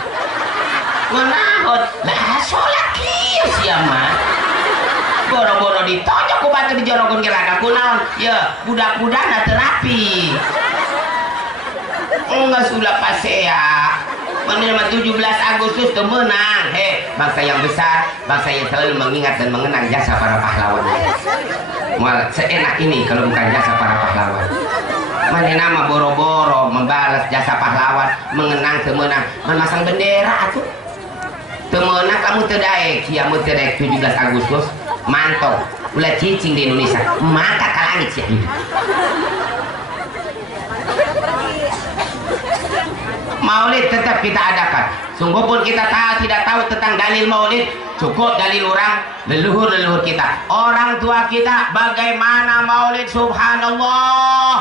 Unaheun lah salat kieu sia mah. Boro-boro ditonjok ku batu dijorokeun ke raka kunaon? Ya, budak-budakna teu rapi. Enggak sudah pasea. Menerima 17 Agustus teu meunang. Bangsa yang besar, bangsa yang selalu mengingat dan mengenang jasa para pahlawan. Mual seenak ini kalau bukan jasa para pahlawan. Manehna mah boro-boro membalas jasa pahlawan, mengenang teu meunang, memasang bendera atuh. Teu meunang kamu teu daek, kieu teu daek 17 Agustus. Mantap, ulah cicing di Indonesia, maka ke langit sih. Maulid tetap kita adakan. Sungguh pun kita tidak tahu tentang dalil maulid, cukup dalil orang leluhur kita, orang tua kita, bagaimana maulid, subhanallah.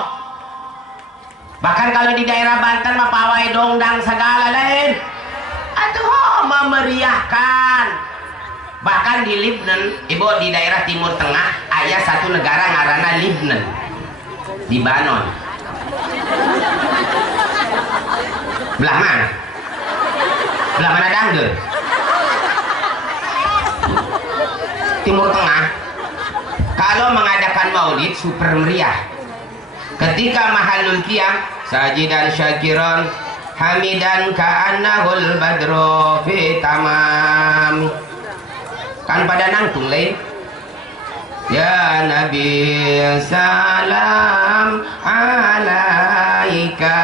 Bahkan kalau di daerah Banten mah pawai dongdang segala lain, aduh memeriahkan. Bahkan di Lebanon, ibu di daerah Timur Tengah, ada satu negara ngaranna Lebanon, di Banon. Belah mana? Belah mana dangdut? Timur Tengah. Kalau mengadakan maulid super meriah. Ketika mahalul qiyam, sajidan syakiran, hamidan ka'annahul badru fi tamam. Kan pada nangtung lain. Ya Nabi salam alaika,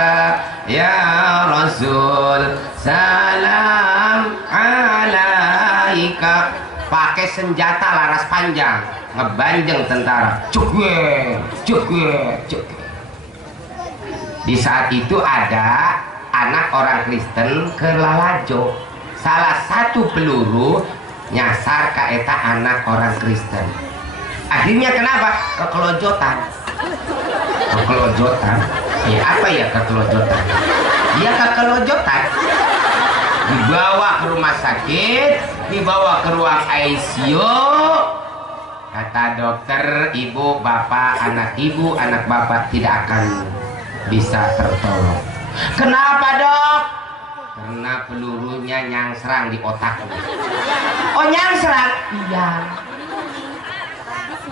ya Rasul salam alaika. Pakai senjata laras panjang, ngebanjeng tentara. Cukwe. Di saat itu ada anak orang Kristen ke Lalajo. Salah satu peluru nyasar ke eta anak orang Kristen. Akhirnya kenapa? Kekelojotan. Ya apa ya kekelojotan? Dia kekelojotan. Dibawa ke rumah sakit, dibawa ke ruang ICU. Kata dokter, ibu, bapak, anak ibu, anak bapak tidak akan bisa tertolong. Kenapa dok? Karena pelurunya nyangsrang di otak. Oh nyangsrang? Iya.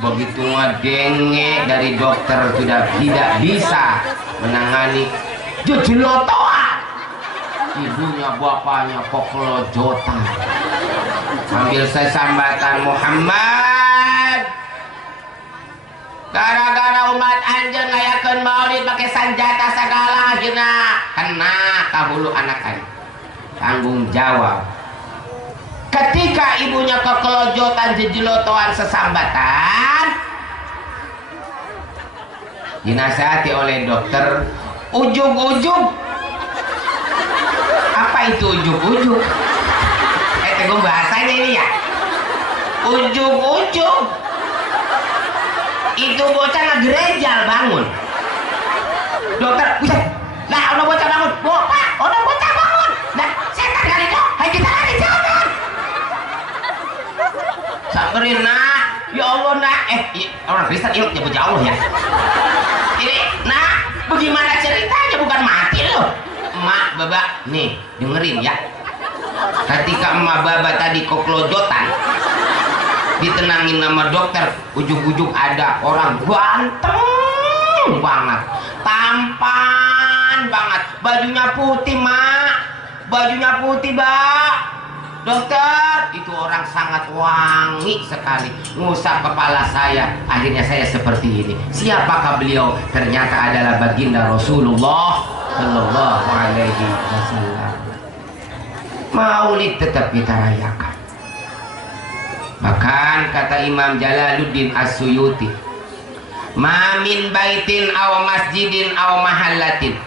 Begitu ngedenge dari dokter sudah tidak bisa menangani jejelotoan. Ibunya bapaknya kekelojotan. Ambil saya sambatan Muhammad. Gara-gara umat anjeun ngayakeun maulid pakai senjata segala akhirnya kena kahulu anak anjing. Tanggung jawab. Ketika ibunya kekelojotan jejelotoan sesambatan, dinasihati oleh dokter, ujug-ujug. Apa itu ujug-ujug? Teguh bahasanya ini ya. Ujug-ujug. Itu bocah ngegerejal bangun. Dokter, buset. Nah, udah bocah bangun. Pak, udah bocah bangun. Nah, setan kali dok. Hai kita lari jangan. Samperin nak. Ya Allah nak. Orang Kristen yuk nyebut ya Allah ya. Ini nak, bagaimana ceritanya bukan mati loh. Emak, baba, nih dengerin ya. Ketika emak baba tadi kekelojotan, ditenangin nama dokter, ujung-ujung ada orang ganteng banget, tampan banget, bajunya putih mak, bajunya putih bak, dokter, itu orang sangat wangi sekali, ngusap kepala saya. Akhirnya saya seperti ini. Siapakah beliau? Ternyata adalah baginda Rasulullah Sallallahu Alaihi Wasallam. Maulid tetap kita rayakan. Bahkan kata Imam Jalaluddin As-Suyuti, ma min baitin aw masjidin aw mahallatin,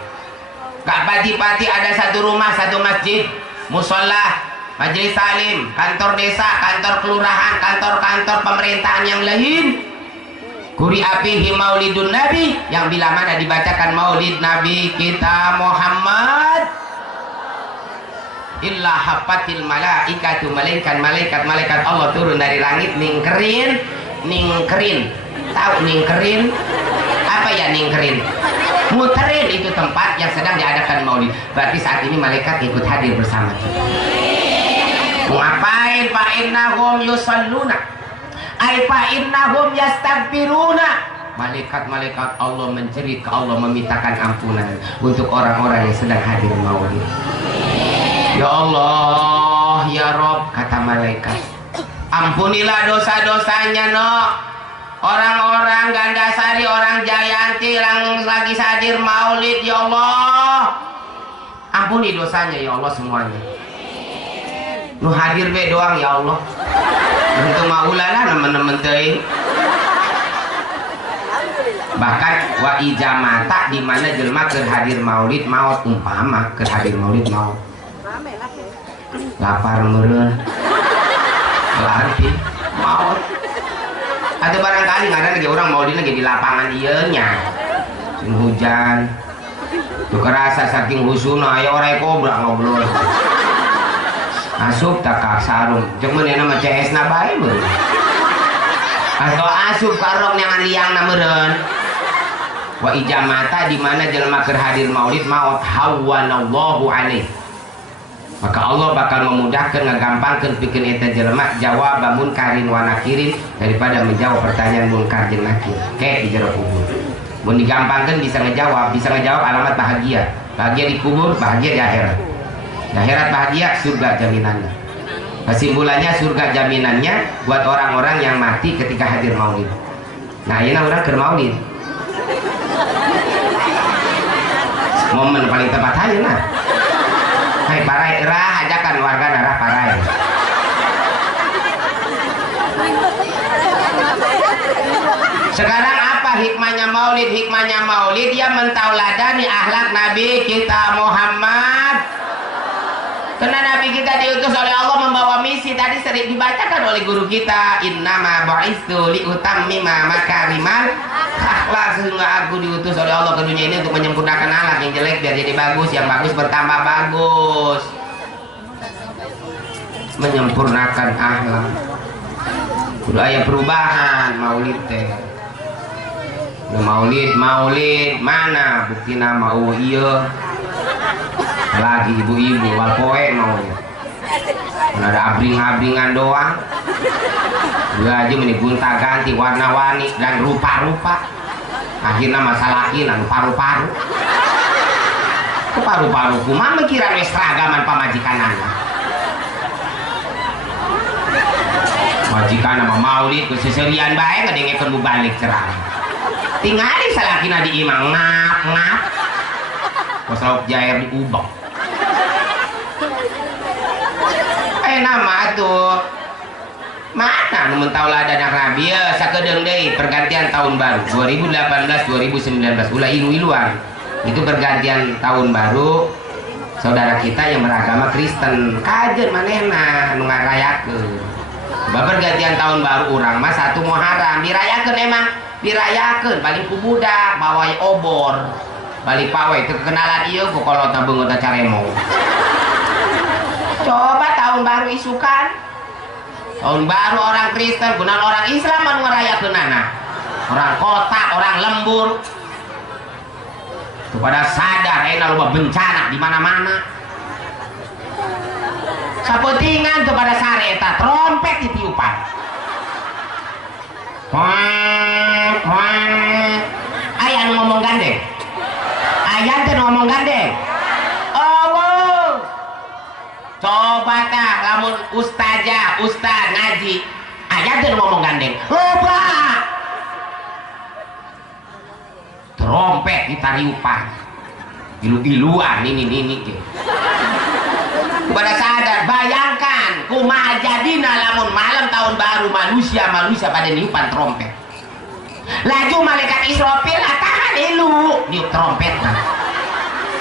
gak pati-pati ada satu rumah, satu masjid, musola, majelis taklim, kantor desa, kantor kelurahan, kantor-kantor pemerintahan yang lain, kuri apihi maulidun nabi, yang bila mana dibacakan maulid nabi kita Muhammad, illa hafatil malaikatu, malaikat Allah turun dari langit ningkerin. Tahu ningkerin? Apa ya ningkerin? Muterin itu tempat yang sedang diadakan maulid. Berarti saat ini malaikat ikut hadir bersama kita. Mau ngapain? Fa innahum yusalluna, ay fa innahum yastaghfiruna. Malaikat-malaikat Allah menjerit ke Allah, memintakan ampunan untuk orang-orang yang sedang hadir maulid. Ya Allah, ya Rob, kata malaikat, ampunilah dosa-dosanya orang-orang Gandasari, orang Jayanti yang lagi hadir maulid. Ya Allah, ampuni dosanya ya Allah semuanya. Nu hadir be doang ya Allah. Untuk maulana nemen-nemen teuing. Bahkan wa ijamata, di mana jelema keur hadir maulid maut, umpama keur hadir maulid maut. Lapar meureun. Lari maut. Atau barangkali nggak ada lagi orang maulid lagi di lapangan ieu nya. Hujan. Tuh kerasa saking husuna aya orang kobra ngobrol. Asup tak ka sarung. Jeung meuneu mah CS-na bae meureun. Atau asup karong nyangan liangna meureun. Wa ijamata, di mana jelema keur hadir maulid maut, hawanallahu alaihi, maka Allah bakal memudahkan, ngagampangkan bikin eta jelema jawab munkarin wa nakirin, daripada menjawab pertanyaan munkar jeung nakir kayak di jero kubur. Mun digampangkan bisa ngejawab alamat bahagia. Bahagia di kubur, bahagia di akhirat. Di akhirat bahagia, surga jaminannya. Kesimpulannya surga jaminannya buat orang-orang yang mati ketika hadir maulid. Nah, ini orang keur maulid. Momen paling tepat aja nah. Hai parai rah, ajakan warga darah parai. Sekarang apa hikmahnya maulid? Hikmahnya maulid dia mentauladani akhlak Nabi kita Muhammad. Karena Nabi kita diutus oleh Allah membawa misi, tadi sering dibacakan oleh guru kita, innama bu'istu liutammima makarimal akhlak. Sesungguhnya aku diutus oleh Allah ke dunia ini untuk menyempurnakan akhlak, yang jelek biar jadi bagus, yang bagus bertambah bagus. Menyempurnakan akhlak. Budaya perubahan maulid teh. Maulid mana bukti nama iya lagi ibu-ibu walpoe maunya. Ada abring-abringan doang. Dia aja meni gonta-ganti warna-warni dan rupa-rupa. Akhirnya masalah ini paru-paru. Paru-paru kumaha kira wis seragaman pamajikan anak. Majikan sama maulid ku seserian bae ngadengekeun balik cerah. Tingali salakina di imang ngap-ngap. Kosok jair diubah. Nama tuh mana nu tauladan Nabi ya sakedeung deui pergantian tahun baru 2018 2019 ulah ilu-iluan itu pergantian tahun baru saudara kita yang beragama Kristen kajen manehna nu ngarayakeun pergantian tahun baru urang mah 1 Muharram dirayakeun, emang dirayakeun paling ku budak bawa obor balik pawai teu kenalan ieu ku kolot beungeut caremo. Coba tahun baru isukan, tahun baru orang Kristen, bukan orang Islam anu ngarayakeunana. Orang kota, orang lembur, kepada sadar, loba bencana di mana-mana. Saputingan kepada sare eta trompet ditiupan. Aya anu ngomong gandeng, aya teh ngomong gandeng. Coba tah lamun ustazah ustaz ngaji ayat tuh ngomong gandeng loba trompet ditariupan ilu-iluan ini gitu. Pada sadar bayangkan kumaha jadina lamun malam tahun baru manusia pada niupan trompet laju malaikat Israfil atahan elu niup trompet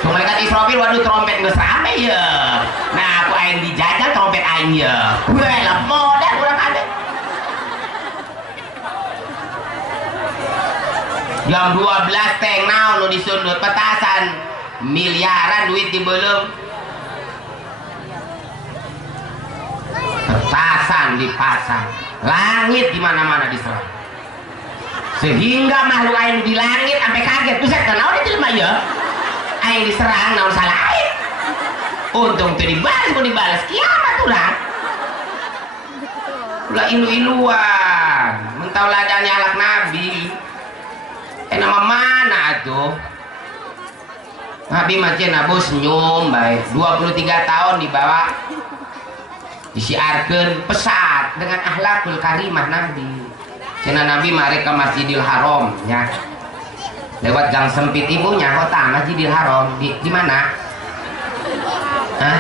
malaikat Israfil waduh trompet geus rame ya nah aku aing dijajal trompet aing ya weh lah modal urang kabeh jam 12 teng naon nu disundut petasan miliaran duit di belum petasan dipasang langit di mana-mana diserang sehingga makhluk aing di langit sampai kaget buset naon itu mah ya aing diserang naon salah aing untung teu dibalas kiamat urang ulah ilu-iluan mentau ladanya alak nabi nama mana tuh Nabi macam Nabi senyum baik 23 tahun dibawa disiarkan pesat dengan akhlakul karimah Nabi cina Nabi mari ke Masjidil Haram ya lewat gang sempit ibunya kota Masjidil Haram di mana? Hah?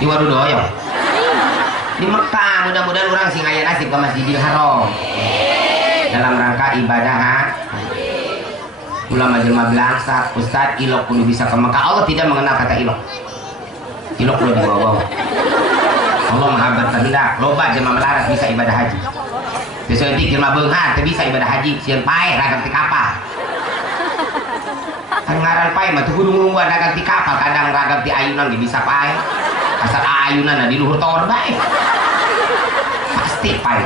Di Warudoyo di Mekah mudah-mudahan orang sing aya nasib ke Masjidil Haram dalam rangka ibadah ulama jelma belangsa Ustaz ilok kudu bisa ke Mekah Allah tidak mengenal kata ilok kudu dibawa Allah maha berkehendak loba jelma melarat bisa ibadah haji sesuai jelma beunghar teu bisa ibadah haji sieun pae ragam ti kapal kan ngaran pae mah teu kudu ngungguan ragam ti kapal kadang ragam ti ayunan ge bisa pae asal ayunan di luhur tower bae pasti pae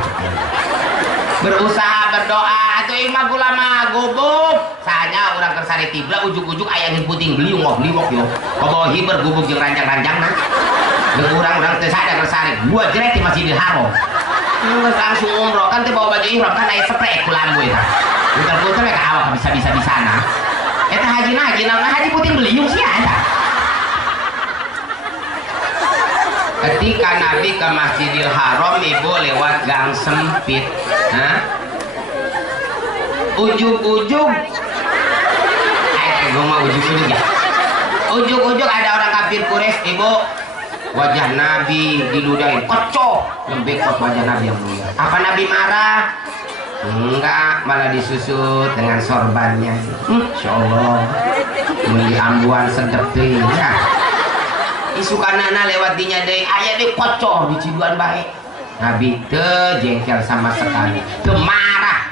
berusaha berdoa atau imam ulama gubuk sahanya orang kersari tibla ujuk-ujuk ayah puting beliung yo kebawa hiber gubuk jeung ranjang-ranjang nah orang teu sadar kersari gua jelek di Masjidil Haram geus langsung umroh kan teu bawa baju ihram kan aya spray ku lambu eta puter-puter ka awak bisa di sana eta haji puting beliung sih ada ketika Nabi ke Masjidil Haram ibu lewat gang sempit ujung-ujung ujung-ujung ada orang kafir Quraisy ibu wajah Nabi diludahin kocok lembekot wajah Nabi yang mulia apa Nabi marah? Enggak malah disusut dengan sorbannya Insya Allah meli ambuan sedep deui ya isukanana lewat dinya deui aya deui kocok di ciduan bae Nabi teu jengkel sama sekali teu marah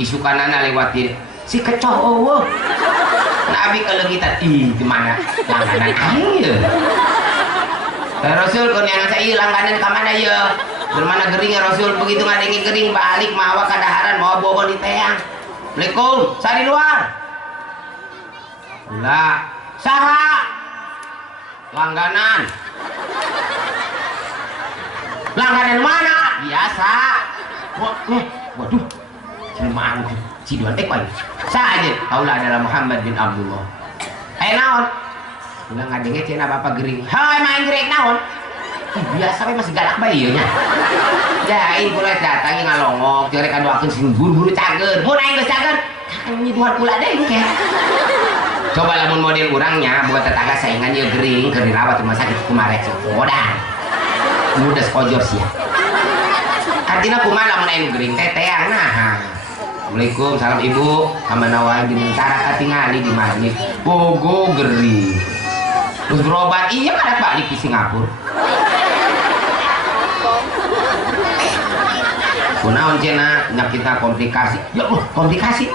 isukanana lewat dia si kecoh eueuh Nabi keleugitan ih gimana langganan aing ye Rasul kun yang saya langganan ka mana ye bermana gering ya Rasul begitu ngadengi gering balik mawa kadaharan mawa bobon di teang Assalamualaikum saya di luar ulah saha langganan mana biasa waduh jelmaan ciduan pae saja kaulah adalah Muhammad bin Abdullah naon ulah ngadenge cenah bapak gering hai main gering naon biasa we masih galak bae ieu nya jai pula datangi ngalongok jorek kadoakeun sing buru-buru cager mun aing geus cager nyiduhan pula deui ke coba lamun model urangnya buat tetangga saingan ieu gering keur dirawat rumah sakit kumaha rek bodan mudah sekojor sih artinya kumaha lamun aing gering teh teang nah Assalamualaikum salam ibu kamanawa dimentara katingali di majlis bogo gering terus berobat iya kada balik di Singapura kunaon cenah nyakitna komplikasi ya Allah komplikasi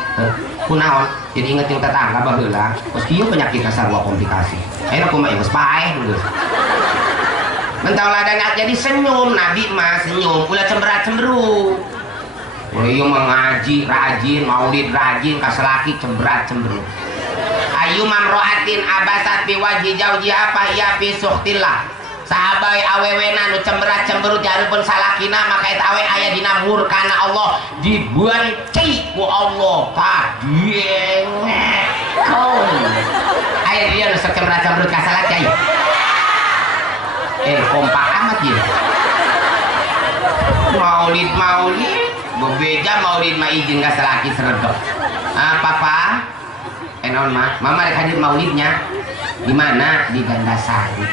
kunaon jadi inget yang tetangga baheula terus kieu penyakitna sarua komplikasi ayeuna kumaha geus paeh geus mentau ladana jadi senyum Nabi mah senyum ulah cemberat-cemberut iya mengaji rajin maulid rajin kaselaki cemberat-cemberut ayu mamroatin abasat bi wajhi jauji apa ya fi suhtillah sahabai awewena nu cemberat-cemberut jarupun salakina maka eta awe aya dina murkana Allah dibenci ku Allah kadieng aya dia nu cemberat-cemberut ka salaki aya kompak amat ya. Maulid bebeja maulid mah izin gak selaki seredok. Papa enon mah mama rek hadir maulidnya di mana? Di Gandasari.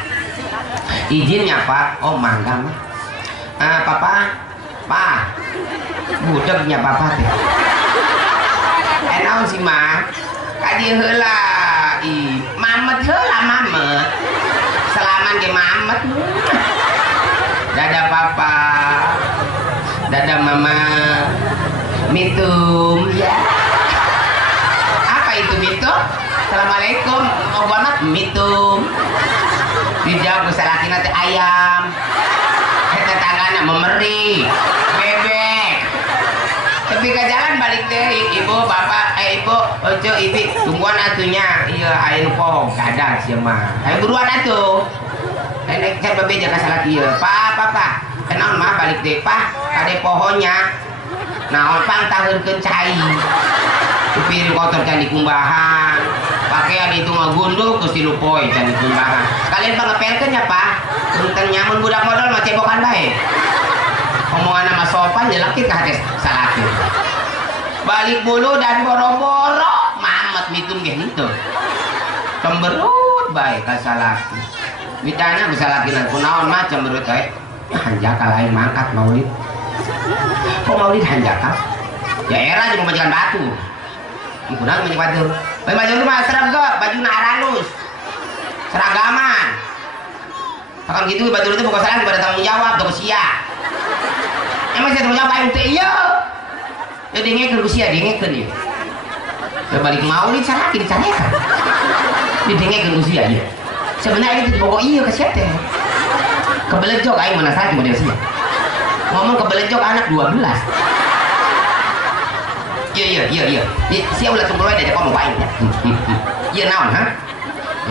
Izinnya Pak. Oh mangga mah. Papa budegnya papa teh enaon sih mah kadi heula mamet heula mamet selaman ge mamet dada papa dada mama mitum ya apa itu mitum? Assalamualaikum obat mitum dijawab salakina teh ayam tetangganya memeri bebek tapi ke jalan balik deh ibu bapak ibu ojo ibi tungguan atunya iya ayo po kada sih mah ayo buruan atuh nenek saya bebeja ke salat iya pak kenal mah balik deh pak kade pohonnya naon pang tahurkeun cai piring kotor can dikumbahan pakaian itu mah gundul terus dilupoy can dikumbahan kalian pangepelkeun ya pak punten nyamun budak modal mah cebokan bae omongan sama sopan jelekit kah teh salaki balik bulu dan boro-boro mamet mitum ge gitu cemberut bae ka salaki ditanya ku salaki nan kunaon mah cemberut bae hanjaka lain mangkat maulid kok maulid hanjaka ya era jeung majikan batu kunaon majikan batu baju itu mah seragam baju naranus seragaman akan gitu baju itu bukan salah pada tanggung jawab tuh sia emang saya tanggung jawab ayo teh iya ya dengekeun ku sia dengekeun ieu balik maulid salaki dicarekan didengekeun ku sia ieu sebenarnya itu pokok iya ka sia teh kebelejok aing mana sakit model sia ngomong kebelejok anak 12 iya sia ulah tunggu wae diajak ngomong bae iya naon ha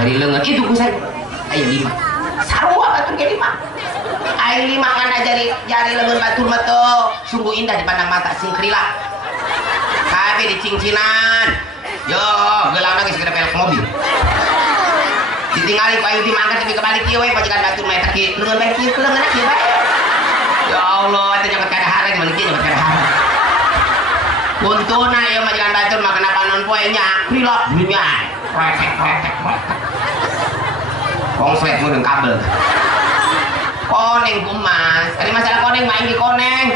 dari leungeun itu ku saya aya 5 sarua batur ge 5 aing 5 kana jari leungeun batur mah tuh sungguh indah dipandang mata singkrilak kabeh dicincinan yo geulana geus segera pelek mobil ditinggali ku aing dimangkat tapi kebalik ieu we pajikan batur mah eta kieu leungeun bae kieu leungeun kieu bae ya Allah eta nyamet kadahara mah kieu nyamet kadahara untuna ieu majikan batur mah kenapa non poe nya krilak dunya retek konslet mudeng kabel koneng kumas ada masalah koneng main di koneng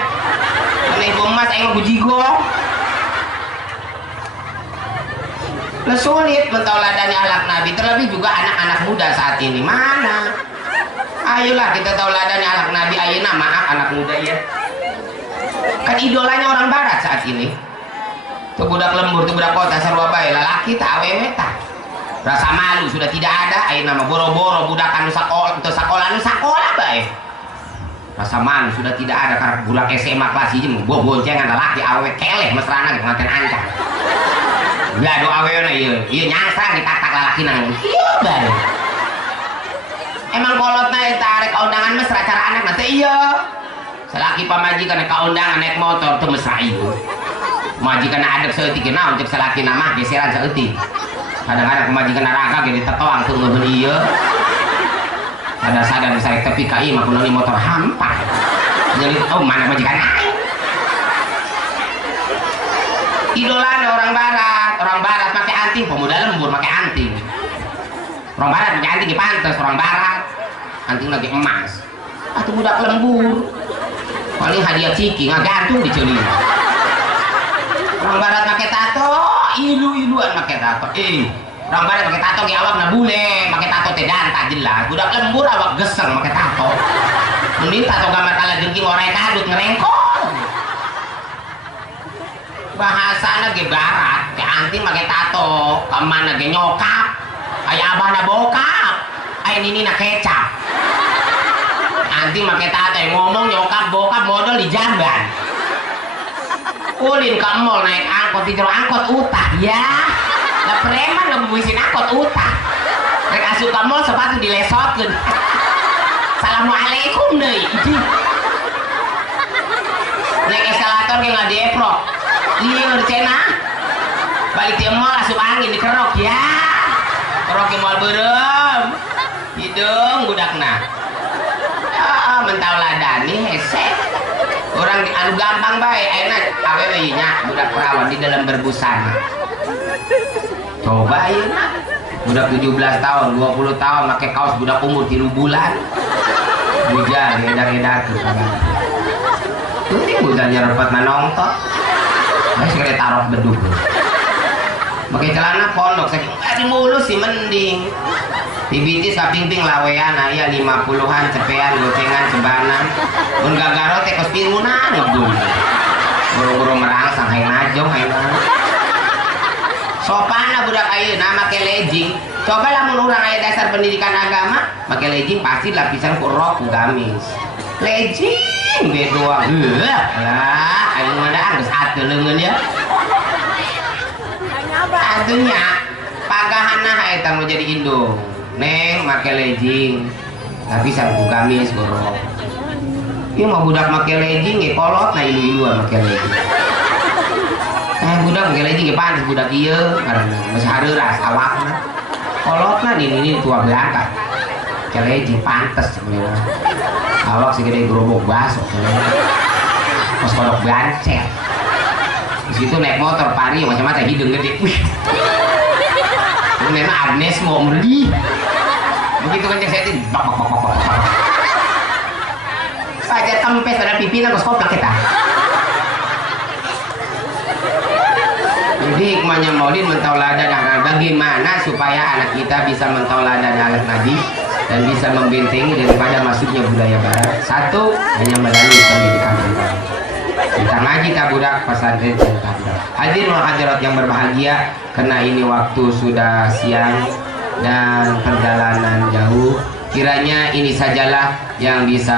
kumas aing mah bujigong lah sulit mentauladani akhlak Nabi terlebih juga anak-anak muda saat ini mana ayolah kita tauladani akhlak Nabi ayeuna maaf anak muda ya kan idolanya orang barat saat ini tuh budak lembur tuh budak kota sarua bae lalaki tak awewe tak rasa malu sudah tidak ada ayeuna mah boro-boro budak anu sakola bae rasa malu sudah tidak ada karena budak SMA kelas 1 gua goncengan lalaki awewe keleh mesrana ge ngaten ancang ya do aweuna ieu nyasar ditatak lalaki nang ieu bae emang kolotna eta arek undangan mesra cara anak nanti iya salaki pamajikan ka undangan naik motor teu mesra ieu majikan adek saeutik naon cek salaki nama geseran saeutik kadang-kadang pemajikan neraka gini tertoang tuh ngeun ieu sadar bisa tepi ka ieu mah kunaon motor hampa jadi oh mana majikan aing idolan orang barat pakai anting pemuda lembur pakai anting orang barat pakai anting di pantes orang barat anting lagi emas atuh budak lembur paling hadiah ciki ngagantung di ceuli orang barat pakai tato ilu-iluan pakai tato orang barat pakai tato ge awak na bule pakai tato teh danta jelas budak lembur awak geseng pakai tato mending tato gambar kalajengking orek kadut ngerengkol bahasana ge barat ke anting pakai tato kamana ge nyokap aya abahna bokap aya ninina kecap anting pakai tato ngomong nyokap bokap modal di jamban ulin ke mall naik angkot di jero angkot utah ya lah preman ngebuisin angkot utah rek asup ka mall sepatu dilesotkeun assalamualaikum deui naik eskalator ge ngadeprok lieur cenah balik di mall asup angin dikerok ya kerok ke mall beureum hidung budakna mentauladani hese. Orang anu gampang bae enak awewe nya budak perawan di dalam berbusana. Coba ieu budak 17 tahun, 20 tahun pakai kaos budak umur 3 bulan. Bujang edar-edar ke kanan. Penting bujangnya repot manongtot. Masih kena taruh bedug. Pakai celana pondok, saya mulus sih mending. Tibiti saping-ping lawean aya 50-an cepean gocengan cebanan. Mun gagaro teh kos pirunan ngebun. Buru-buru merangsang hayang najong hayang. Sopanna budak ayeuna make legging. Coba lamun urang aya dasar pendidikan agama, make legging pasti lapisan ku rok ku gamis. Legging ge doang. Lah, ayeuna mah geus atuh leungeun ya. Atunya pagahanna eta mau jadi indung. Neng make legging. Lapisan ku gamis ku rok. Ieu mah budak make legging ge kolot na ilu-iluan make legging. Budak make legging ge pantes budak ieu karena masih hareuras awakna. Kolotna ini tua belakang. Legging pantes sebenarnya. Awak segede gerobok baso. Pas kodok gancet. Di situ naik motor pari macam-macam hidung gede. Wih. Ini Agnes mau meli. Begitu kan saya itu bak. Saja tempes pada pipi nak koplak kita. Jadi hikmahnya maulid mentauladan bagaimana supaya anak kita bisa mentauladan alat Nabi dan bisa membentengi daripada masuknya budaya barat. Satu, hanya melalui pendidikan agama. Kita ngaji budak pesantren budak. Hadirin wal hadirat yang berbahagia, karena ini waktu sudah siang dan perjalanan jauh. Kiranya ini sajalah yang bisa